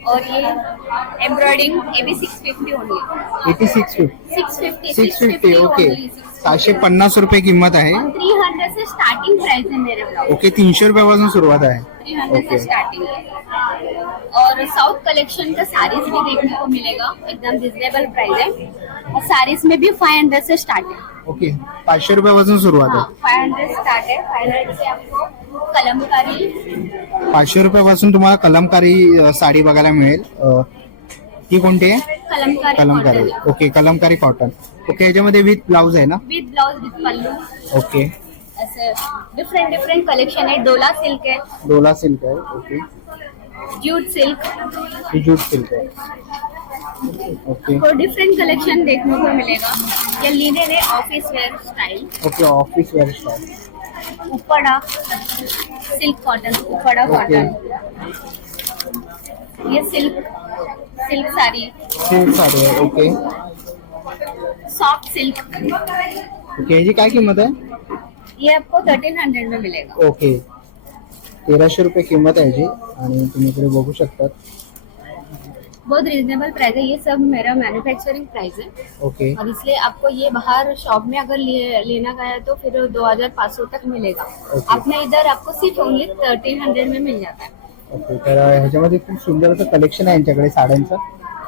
और ये एम्ब्रॉयडिंग ये भी 650 ओनली. 650. ओके. 750 रुपये किंमत आहे. 300 से स्टार्टिंग प्राइस है मेरे ब्लाउज. ओके. 300 रुपयापासून सुरुवात आहे. 300 से स्टार्टिंग है. और साउथ कलेक्शन का साड़ीज भी देखने को मिलेगा, एकदम रिजनेबल प्राइस है, और साड़ीज में भी 500 से स्टार्ट है. ओके. 500 रुपयापासून सुरुवात आहे. 500 स्टार्ट है. 500 से आपको कलमकारी 500 रुपयापासून तुम्हाला कलमकारी साडी बघायला मिळेल. ती कोणती आहे? Kalamkari. Okay. Kalamkari cotton. Okay. याच्यामध्ये विथ ब्लाउज आहे ना? With blouse with pallu. Okay. ऐसे डिफरेंट कलेक्शन है. डोला सिल्क है. डोला सिल्क आहे. Okay. Jute silk. Jute silk आहे. ओके. तो डिफरेंट कलेक्शन देखने को मिलेगा. ये लिनन है, office wear style. Okay. Office wear style. Uppada silk cotton, Uppada cotton. ये सिल्क साड़ी. सिल्क साडी आहे. ओके. Soft silk. ओके. याची काय किंमत आहे? ये आपको 1300 में मिलेगा. ओके. 1300 रुपये किंमत आहे याची, आणि तुम्ही इकडे बघू शकता. बहुत रिजनेबल प्राइस है. ये सब मेरा मैन्युफैक्चरिंग प्राइस है. ओके. और इसलिए आपको ये बाहर शॉप में अगर लेना गया तो फिर 2500 तक मिलेगा. अपने इधर आपको सिर्फ ओनली 1300 में मिल जाता है. ओके. तर ह्याच्यामध्ये खूप सुंदर असं कलेक्शन आहे यांच्याकडे साड्यांचं.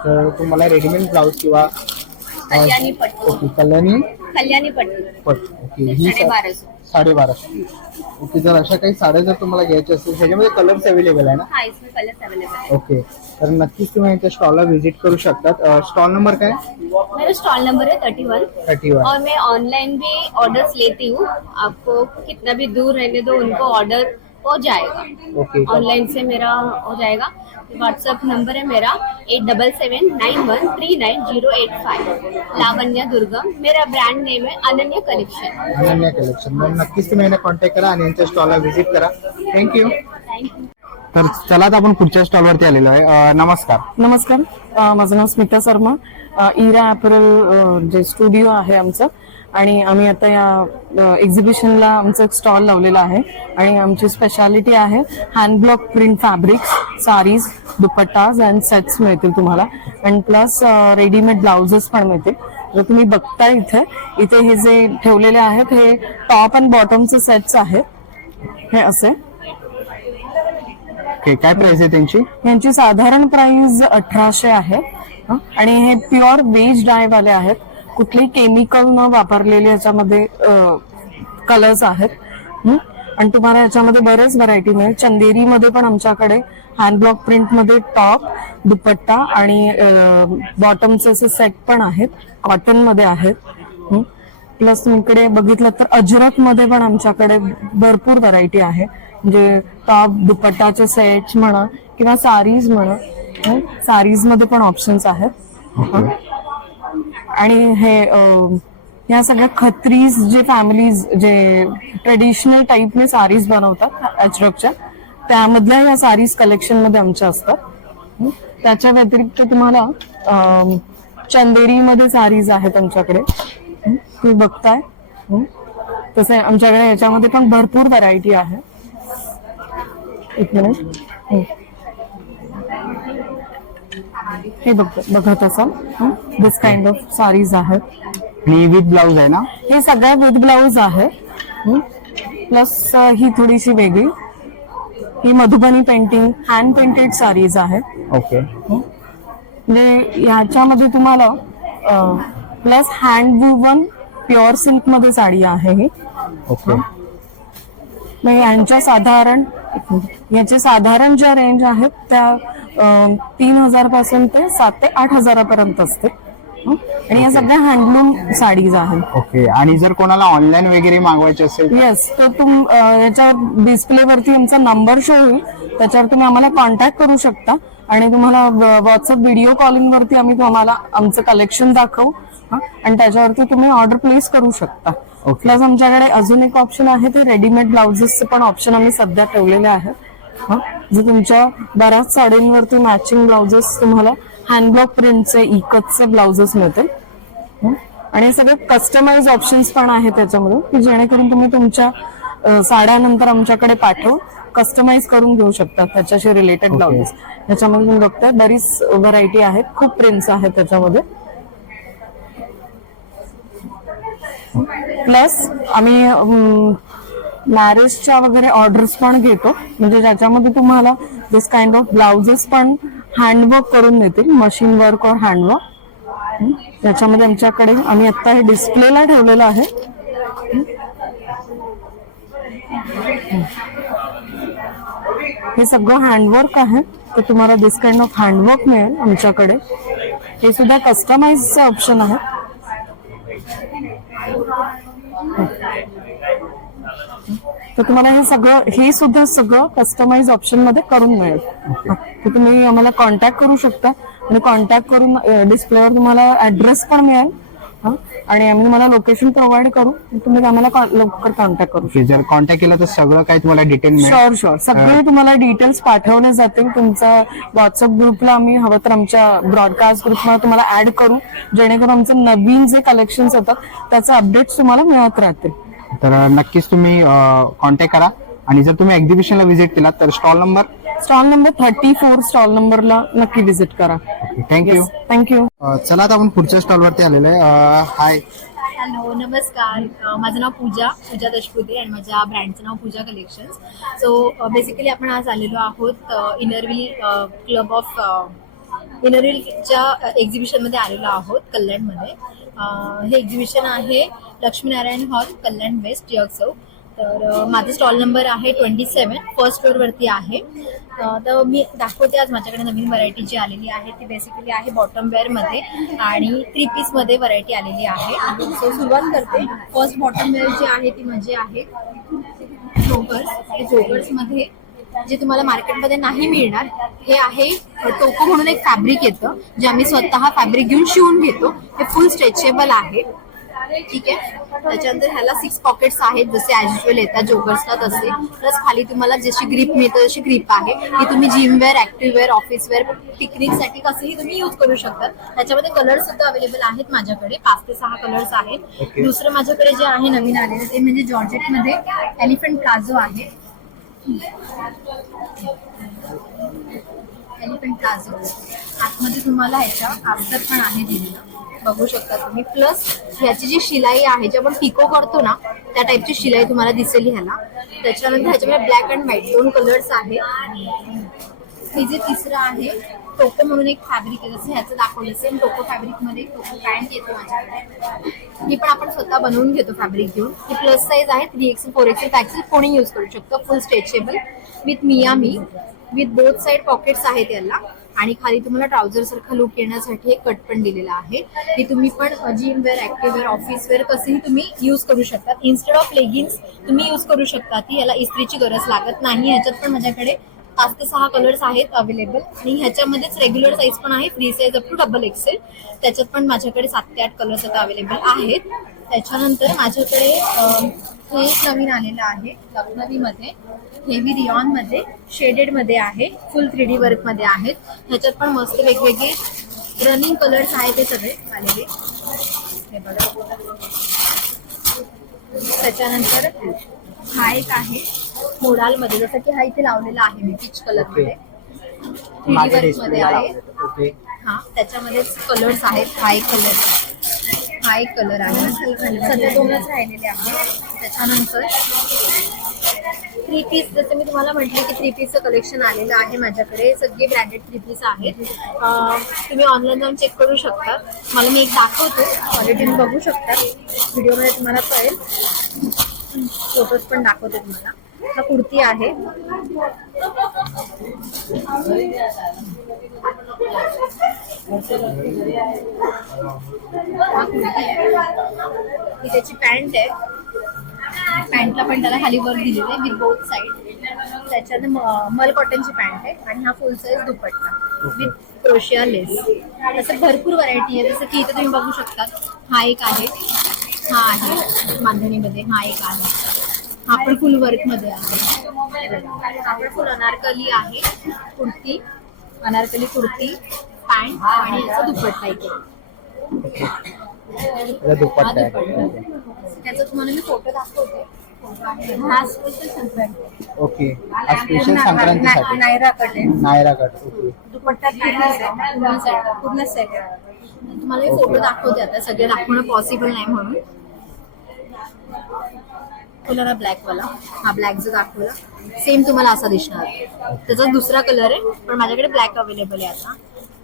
तर तुम्हाला रेडीमेड ब्लाउज किंवा कल्याणी पट्टू. ओके. कल्याणी पट्टू. ओके. ही 1250. 1250. ओके. जर अशा काही साड्या जर तुम्हाला घ्यायच्या असतील ह्याच्यामध्ये कलर्स अवेलेबल आहे ना? हाँ, इसमें कलर्स अवेलेबल है. ओके. तर नक्कीच तुम्ही यांच्या स्टॉलला व्हिजिट करू शकतात. स्टॉल नंबर काय? मेरा स्टॉल नंबर है 31. और मैं ऑनलाइन भी ऑर्डर्स लेती हूँ. आपको कितना भी दूर रहने दो, उनको ऑर्डर हो जाएगा. ओके. ऑनलाइन से मेरा हो जाएगा. व्हाट्सएप नंबर है मेरा 8771399085. लावण्या दुर्गम. मेरा ब्रांड नेम है अनन्या कलेक्शन. अनन्या कलेक्शन. मग नक्कीच तुम्ही यांना कॉन्टॅक्ट करा आणि यांच्या स्टॉलला व्हिजिट करा. थँक्यू. तर चला, आता आपण पुढच्या स्टॉलवरती आलेलो आहे. नमस्कार. नमस्कार, माझं नाव स्मिता शर्मा. इरा ॲपरल जे स्टुडिओ आहे आमचं, आणि आम्ही आता या एक्झिबिशनला आमचं एक स्टॉल लावलेला आहे, आणि आमची स्पेशालिटी आहे hand block print fabrics, sarees, dupattas and sets मिळतील तुम्हाला, आणि प्लस रेडीमेड ब्लाउजेस पण मिळतील. तर तुम्ही बघता इथे हे जे ठेवलेले आहेत हे टॉप अँड बॉटमचे सेट्स आहेत. हे असे. काय प्राइस आहे त्यांची? यांची साधारण प्राइस 1800 आहे, आणि हे प्युअर वेज डाय वाले आहेत. कुठलेही केमिकल न वापरलेले याच्यामध्ये कलर्स आहेत, आणि तुम्हाला याच्यामध्ये बरेच व्हरायटी मिळेल. चंदेरीमध्ये पण आमच्याकडे हँड ब्लॉक प्रिंट मध्ये टॉप, दुपट्टा आणि बॉटमचे असे सेट पण आहेत. कॉटन मध्ये आहेत. प्लस तुमच्याकडे बघितलं तर अजरक मध्ये पण आमच्याकडे भरपूर व्हरायटी आहे. म्हणजे टॉप दुपट्टाचे सेट्स म्हणा किंवा साडीज म्हणा, साडीज मध्ये पण ऑप्शन्स आहेत. आणि हे ह्या सगळ्या खत्रीज जे फॅमिलीज जे ट्रेडिशनल टाईपने साडीज बनवतात अजरकच्या, त्यामधल्या या साडीज कलेक्शन मध्ये आमच्या असतात. त्याच्या व्यतिरिक्त तुम्हाला चंदेरीमध्ये साडीज आहेत आमच्याकडे, तुम्ही बघताय. तसं आमच्याकडे याच्यामध्ये पण भरपूर व्हरायटी आहे. एक मिनिट, हे बघत असाल दिस काइंड ऑफ साडीज आहेत. आणि विथ ब्लाउज आहे ना? हे सगळ्या विथ ब्लाउज आहे. प्लस ही थोडीशी वेगळी, ही Madhubani painting hand painted saris आहेत. ओके. म्हणजे याच्यामध्ये तुम्हाला plus hand woven pure silk मध्ये साडी आहे ही. ओके. याचे साधारण ज्या रेंज आहेत त्या 3,000 पासून ते 7,000 ते 8,000 पर्यंत असते. आणि या सगळ्या हँडलूम साडीज आहेत. ओके. आणि जर कोणाला ऑनलाईन वगैरे मागवायचे असेल? येस, तर याच्यावर डिस्प्लेवरती आमचा नंबर शो होईल, त्याच्यावर तुम्ही आम्हाला कॉन्टॅक्ट करू शकता आणि तुम्हाला व्हॉट्सअप व्हिडिओ कॉलिंग वरती आम्ही तुम्हाला आमचं कलेक्शन दाखवू आणि त्याच्यावरती तुम्ही ऑर्डर प्लेस करू शकता. प्लस आमच्याकडे अजून एक ऑप्शन आहे, ते रेडीमेड ब्लाउजेसचे पण ऑप्शन आम्ही सध्या ठेवलेले आहेत. जे तुमच्या बऱ्याच साडींवरती मॅचिंग ब्लाउजेस तुम्हाला हँडब्लॉक प्रिंटचे इकतचे ब्लाउजेस मिळतील. आणि हे सगळे कस्टमाइज ऑप्शन्स पण आहेत त्याच्यामध्ये, की जेणेकरून तुम्ही तुमच्या साड्यानंतर आमच्याकडे पाठवून कस्टमाइज करून घेऊ शकता त्याच्याशी रिलेटेड ब्लाउजेस. त्याच्यामध्ये तुम्ही बघताय बरीच व्हरायटी आहेत, खूप प्रिंट्स आहेत त्याच्यामध्ये. प्लस आम्ही मॅरेजच्या वगैरे ऑर्डर्स पण घेतो, म्हणजे ज्याच्यामध्ये तुम्हाला दिस काइंड ऑफ ब्लाउजेस पण हँडवर्क करून देतील, मशीन वर्क और हँडवर्क. त्याच्यामध्ये आमच्याकडे आम्ही आता हे डिस्प्लेला ठेवलेलं आहे. हे सगळं हँडवर्क आहे, तर तुम्हाला दिस काइंड ऑफ हँडवर्क मिळेल आमच्याकडे. हे सुद्धा कस्टमाइजचे ऑप्शन आहे. तर तुम्हाला हे सुद्धा सगळं कस्टमाइज ऑप्शन मध्ये करून मिळेल. तर तुम्ही आम्हाला कॉन्टॅक्ट करू शकता आणि कॉन्टॅक्ट करून डिस्प्लेवर तुम्हाला ऍड्रेस पण मिळेल आणि आम्ही तुम्हाला लोकेशन प्रोव्हाइड करू, तुम्ही आम्हाला लवकर कॉन्टॅक्ट करू. जर कॉन्टॅक्ट केला तर सगळं काही तुम्हाला डिटेल मिळेल? शुअर सगळे तुम्हाला डिटेल्स पाठवले जातील. तुमचा व्हॉट्सअप ग्रुपला आम्ही हवं तर आमच्या ब्रॉडकास्ट ग्रुपमध्ये तुम्हाला ऍड करू, जेणेकरून आमचं नवीन जे कलेक्शन्स येतात त्याचे अपडेट्स तुम्हाला मिळत राहतील. तर नक्कीच तुम्ही कॉन्टॅक्ट करा. आणि जर तुम्ही एक्झिबिशनला व्हिजिट केला तर स्टॉल नंबर 34 स्टॉल नंबरला नक्की व्हिजिट करा. थँक्यू. चला आता आपण पुढच्या स्टॉल वरती आलेलो आहे. हाय. हॅलो, नमस्कार. माझं नाव पूजा देशपुते आणि माझ्या ब्रँडचं नाव पूजा कलेक्शन्स. सो बेसिकली आपण आज आलेलो आहोत इनरव्हील क्लब ऑफ इनरव्हीलच्या एक्झिबिशनमध्ये आलेलो आहोत कल्याणमध्ये. हे एक्झिबिशन आहे लक्ष्मीनारायण हॉल, कल्याण वेस्ट, टिळक चौक. तर माझा स्टॉल नंबर आहे 27, फर्स्ट फ्लोअरवरती आहे. तर मी दाखवते आज माझ्याकडे नवीन व्हरायटी जी आलेली आहे ती बेसिकली आहे बॉटम वेअरमध्ये आणि 3 पीसमध्ये व्हरायटी आलेली आहे. सो सुरुवात करते. फर्स्ट बॉटम वेअर जी आहे ती म्हणजे आहे जोगर्स. जोगर्समध्ये जे तुम्हाला मार्केटमध्ये नाही मिळणार हे आहे टोको म्हणून एक फॅब्रिक येतं, जे आम्ही स्वतः फॅब्रिक घेऊन शिवून घेतो. हे फुल स्ट्रेचेबल आहे. ठीक आहे. त्याच्यानंतर ह्याला 6 पॉकेट्स आहेत, जसे ॲज युजल येतात जोगर्सला तसे. प्लस खाली तुम्हाला जशी ग्रीप मिळते तशी ग्रीप आहे. ती तुम्ही जिमवेअर, ॲक्टिव्हवेअर, ऑफिसवेअर, पिकनिकसाठी कसंही तुम्ही यूज करू शकता. त्याच्यामध्ये कलर सुद्धा अवेलेबल आहेत माझ्याकडे, 5 ते 6 कलर्स आहेत. दुसरं माझ्याकडे जे आहे नवीन आलेलं ते म्हणजे जॉर्जेटमध्ये एलिफंट प्लाझो आहे. एलिफंट प्लाझो आतमध्ये तुम्हाला ह्याच्या आफ्टर पण आहे दिलेलं, बघू शकता तुम्ही. प्लस ह्याची जी शिलाई आहे, जे आपण पिको करतो ना त्या टाईपची शिलाई तुम्हाला दिसेल ह्याला. त्याच्यानंतर ह्याच्यामध्ये ब्लॅक अँड व्हाईट 2 कलर्स आहे. हे जे तिसरं आहे टोको म्हणून एक फॅब्रिक आहे, जसं ह्याचं दाखवलं सेम टोको फॅब्रिकमध्ये टोको पॅन्ट येतो माझ्याकडे. ही पण आपण स्वतः बनवून घेतो फॅब्रिक घेऊन. ही प्लस साईज आहे, 3XL 4XL 5XL कोणी यूज करू शकतो. फुल stretchable with Miami with both side pockets आहेत याला. आणि खाली तुम्हाला ट्राउझर सारखा लुक येण्यासाठी एक कट पण दिलेला आहे. ही तुम्ही पण जिम वेअर, ॲक्टिव्हवेअर, ऑफिसवेअर कसंही तुम्ही यूज करू शकता. इन्स्टेड ऑफ लेगिन्स तुम्ही यूज करू शकता. ती याला इस्त्रीची गरज लागत नाही. ह्याच्यात पण माझ्याकडे 5 ते 6 कलर्स आहेत अवेलेबल आणि ह्याच्यामध्येच रेग्युलर साईज पण आहे, free size up to double XL. त्याच्यात पण माझ्याकडे 7 ते 8 कलर्स आता अवेलेबल आहेत. त्याच्यानंतर माझ्याकडे हे एक नवीन आलेलं आहे लखनवीमध्ये, हेवी रिऑन मध्ये, शेडेड मध्ये आहे, फुल 3D वर्क मध्ये आहेत. ह्याच्यात पण मस्त वेगवेगळे रनिंग कलर्स आहेत ते सगळे आलेले, हे बघा. त्याच्यानंतर हा एक आहे मोडाल मध्ये, जसं की हा इथे लावलेला आहे मी पीच कलर मध्ये, 3D वर्क मध्ये आहे. हा त्याच्यामध्येच कलर्स आहेत. हा एक कलर आहे, सध्या 2च राहिलेले आहेत. त्याच्यानंतर 3 पीस, जसं मी तुम्हाला म्हटलं की 3 पीसचं कलेक्शन आलेलं आहे माझ्याकडे. सगळे ब्रँडेड 3 पीस आहेत. तुम्ही ऑनलाईन जाऊन चेक करू शकता. मला मी एक दाखवतो, क्वालिटी बघू शकता व्हिडिओमध्ये, तुम्हाला कळेल. फोटोज पण दाखवते तुम्हाला. हा कुर्ती आहे, ही त्याची पॅन्ट आहे. पॅन्टला पण त्याला खाली वर्क दिलेलं आहे विथ बोथ साईड. त्याच्यात मल कॉटनची पॅन्ट आहे आणि हा फुल साईज दुपट्टा विथ क्रोशिया लेस. तसं भरपूर व्हरायटी आहे, जसं की इथे तुम्ही बघू शकता. हा एक आहे, हा आहे बांधणीमध्ये, हा एक आहे, हा पण फुल वर्क मध्ये आहे. हा पण फुल अनारकली आहे, कुर्ती, अनारकली कुर्ती, पॅन्ट आणि याचा दुपट्टा इथे. दुपट्टा आहे. त्याचा तुम्हाला मी फोटो दाखवते. हा स्पेशल संक्रांती. ओके, हा स्पेशल संक्रांतीसाठी नायरा कट आहे, नायरा कट. ओके, दुपट्टा पूर्ण सेट. तुम्हाला मी फोटो दाखवते आता, सगळे दाखवणं पॉसिबल नाही म्हणून. तुला ब्लॅक वाला, हा ब्लॅक जो दाखवला सेम तुम्हाला असा दिसणार. त्याचा दुसरा कलर आहे पण माझ्याकडे ब्लॅक अवेलेबल आहे आता.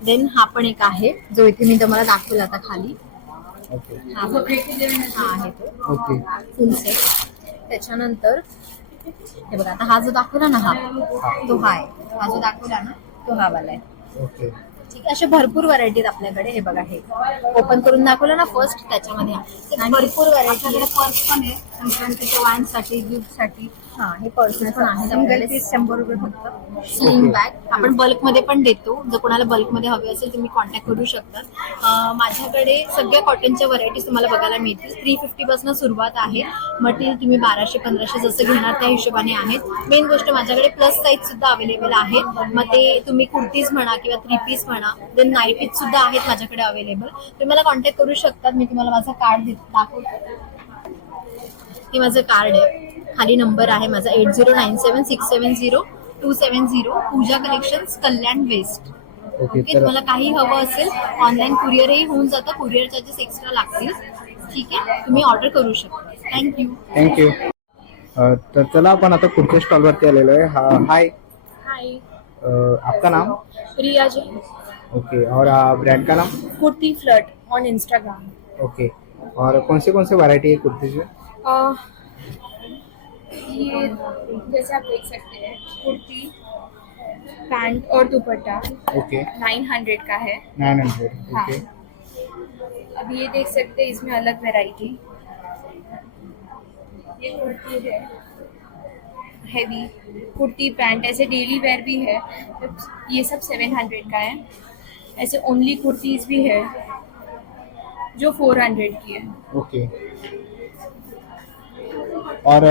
देन हा पण एक आहे जो इथे मी तुम्हाला दाखवला आता खाली. हा आहे तो फुल सेट. त्याच्यानंतर हे बघा, आता हा जो दाखवला ना, हा तो हा आहे. हा जो दाखवला ना तो हा वाला आहे. ठीक आहे, अशा भरपूर व्हरायटी आहेत आपल्याकडे. हे बघा, हे ओपन करून दाखवलं ना फर्स्ट, त्याच्यामध्ये भरपूर व्हरायटी आहे. पर्स पण आहे संक्रांतीच्या वाहनसाठी, गिफ्टसाठी. हा, हे पर्स पण आहे. सिंगल पीस 100 रुपये फक्त. स्लिंग बॅग आपण बल्कमध्ये पण देतो. जर कोणाला बल्कमध्ये हवे असेल तुम्ही कॉन्टॅक्ट करू शकता. माझ्याकडे सगळ्या कॉटनच्या व्हरायटीज तुम्हाला बघायला मिळतील. 350 पासून सुरुवात आहे. मटेरियल तुम्ही 1200-1500 जसं घेणार त्या हिशोबाने आहेत. मेन गोष्ट माझ्याकडे प्लस साईज सुद्धा अवेलेबल आहेत. मग ते तुम्ही कुर्तीज म्हणा किंवा 3 पीस म्हणा, देन नाईटीज सुद्धा आहेत माझ्याकडे अवेलेबल. तुम्ही मला कॉन्टॅक्ट करू शकता. मी तुम्हाला माझं कार्ड दाखवतो. हे माझं कार्ड आहे, खाली नंबर आहे माझा 8097670270. पूजा कलेक्शन्स, कल्याण वेस्ट. ओके, तुम्हाला काही हवं असेल ऑनलाईन कुरिअरही होऊन जातं. कुरिअर चार्जेस एक्स्ट्रा लागतील. ठीक आहे, तुम्ही ऑर्डर करू शकता. थँक्यू. तर चला आपण आता कुर्ती स्टॉल वरती आलेलो आहे. हाय, आपका नाम? रिया जी. ओके, और ब्रांड का नाम? Kurti flirt on Instagram. Okay, और कौन से वैरायटी है कुर्ती में? ये जैसे आप देख सकते हैं, कुर्ती, पैंट और दुपट्टा. ओके, 900 का है. 900. हाँ. ओके, अब ये देख सकते हैं, इसमें अलग वैरायटी. ये कुर्ती है, हैवी कुर्ती पैंट, ऐसे डेली वेयर भी है. ये सब 700 का है. ऐसे ओनली कुर्तीज भी है जो 400 की है. ओके, और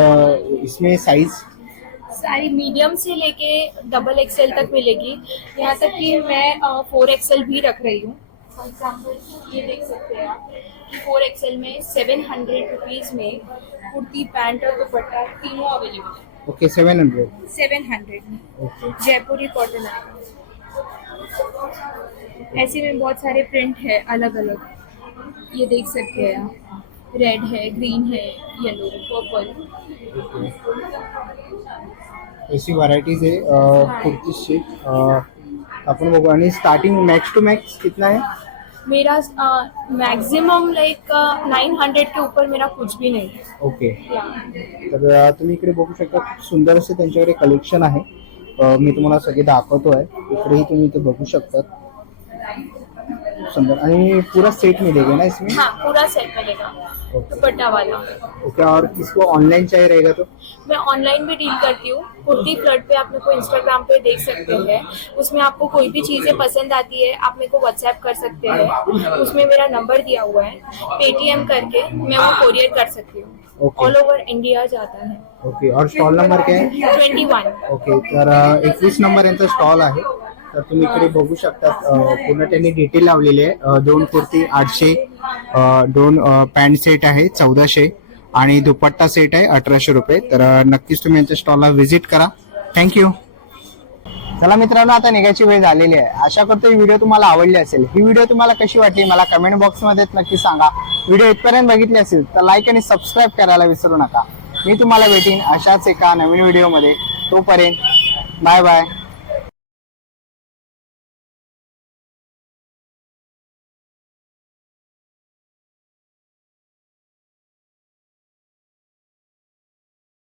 इसमें साइज सारी मीडियम से लेके डबल एक्सेल तक मिलेगी. यहाँ तक कि मैं 4 एक्सेल भी रख रही हूँ. फॉर एग्जाम्पल ये देख सकते हैं आप कि 4 एक्सेल में 700 रुपीज़ में कुर्ती, पैंट और दुपट्टा तीनों अवेलेबल है. ओके, 700 में. ओके, जयपुरी कॉटन है. ऐसे में बहुत सारे प्रिंट है अलग अलग. ये देख सकते हैं आप, रेड है, ग्रीन है, येलो, पर्पल. ऐसी व्हरायटीज आहे कुर्तीजची. आपण बघू. आणि स्टार्टिंग मॅक्स टू मॅक्स कितना है? मेरा मैक्सिमम लाइक 900 के ऊपर मेरा कुछ भी नहीं है. ओके, तर तुम्ही इकडे बघू शकता, खूप सुंदर असे त्यांच्याकडे कलेक्शन आहे. मी तुम्हाला सगळे दाखवतो आहे. इकडेही तुम्ही ते बघू शकता. सुंदर, आणि पूरा सेट मिलेगा ना इसमें? हाँ पूरा सेट मिलेगा, दुपट्टा वाला। ओके, और किसको ऑनलाइन चाहिए रहेगा तो? मैं ऑनलाइन भी डील करती हूँ। कुर्ती फ्लड पे आप मेरे को इंस्टाग्राम पे देख सकते हैं, उसमें आपको कोई भी चीजें पसंद आती है आप मेरे को व्हाट्सएप कर सकते हैं, उसमें मेरा नंबर दिया हुआ है, पेटीएम करके मैं वो कोरियर कर सकती हूँ। ऑल ओवर इंडिया जाता है। ओके, और स्टॉल नंबर क्या है? 21। ओके, तर 21 नंबर यांचा स्टॉल आहे, तर तुम्ही इकडे बघू शकता पूर्ण त्यांनी डिटेल लावलेली आहे। 2 कुर्ती 800, 2 पॅन्ट सेट आहे 1400 आणि दुपट्टा सेट आहे 1800 रुपये। तर नक्कीच तुम्ही यांच्या स्टॉलला व्हिजिट करा। थँक्यू। चला मित्रांनो, आता निघायची वेळ झालेली आहे। आशा करतो ही व्हिडिओ तुम्हाला आवडली असेल। ही व्हिडिओ तुम्हाला कशी वाटली मला कमेंट बॉक्स मध्ये नक्की सांगा। व्हिडिओ इथपर्यंत बघितली असेल तर लाईक आणि सबस्क्राईब करायला विसरू नका। मी तुम्हाला भेटीन अशाच एका नवीन व्हिडिओ मध्ये, तोपर्यंत बाय बाय।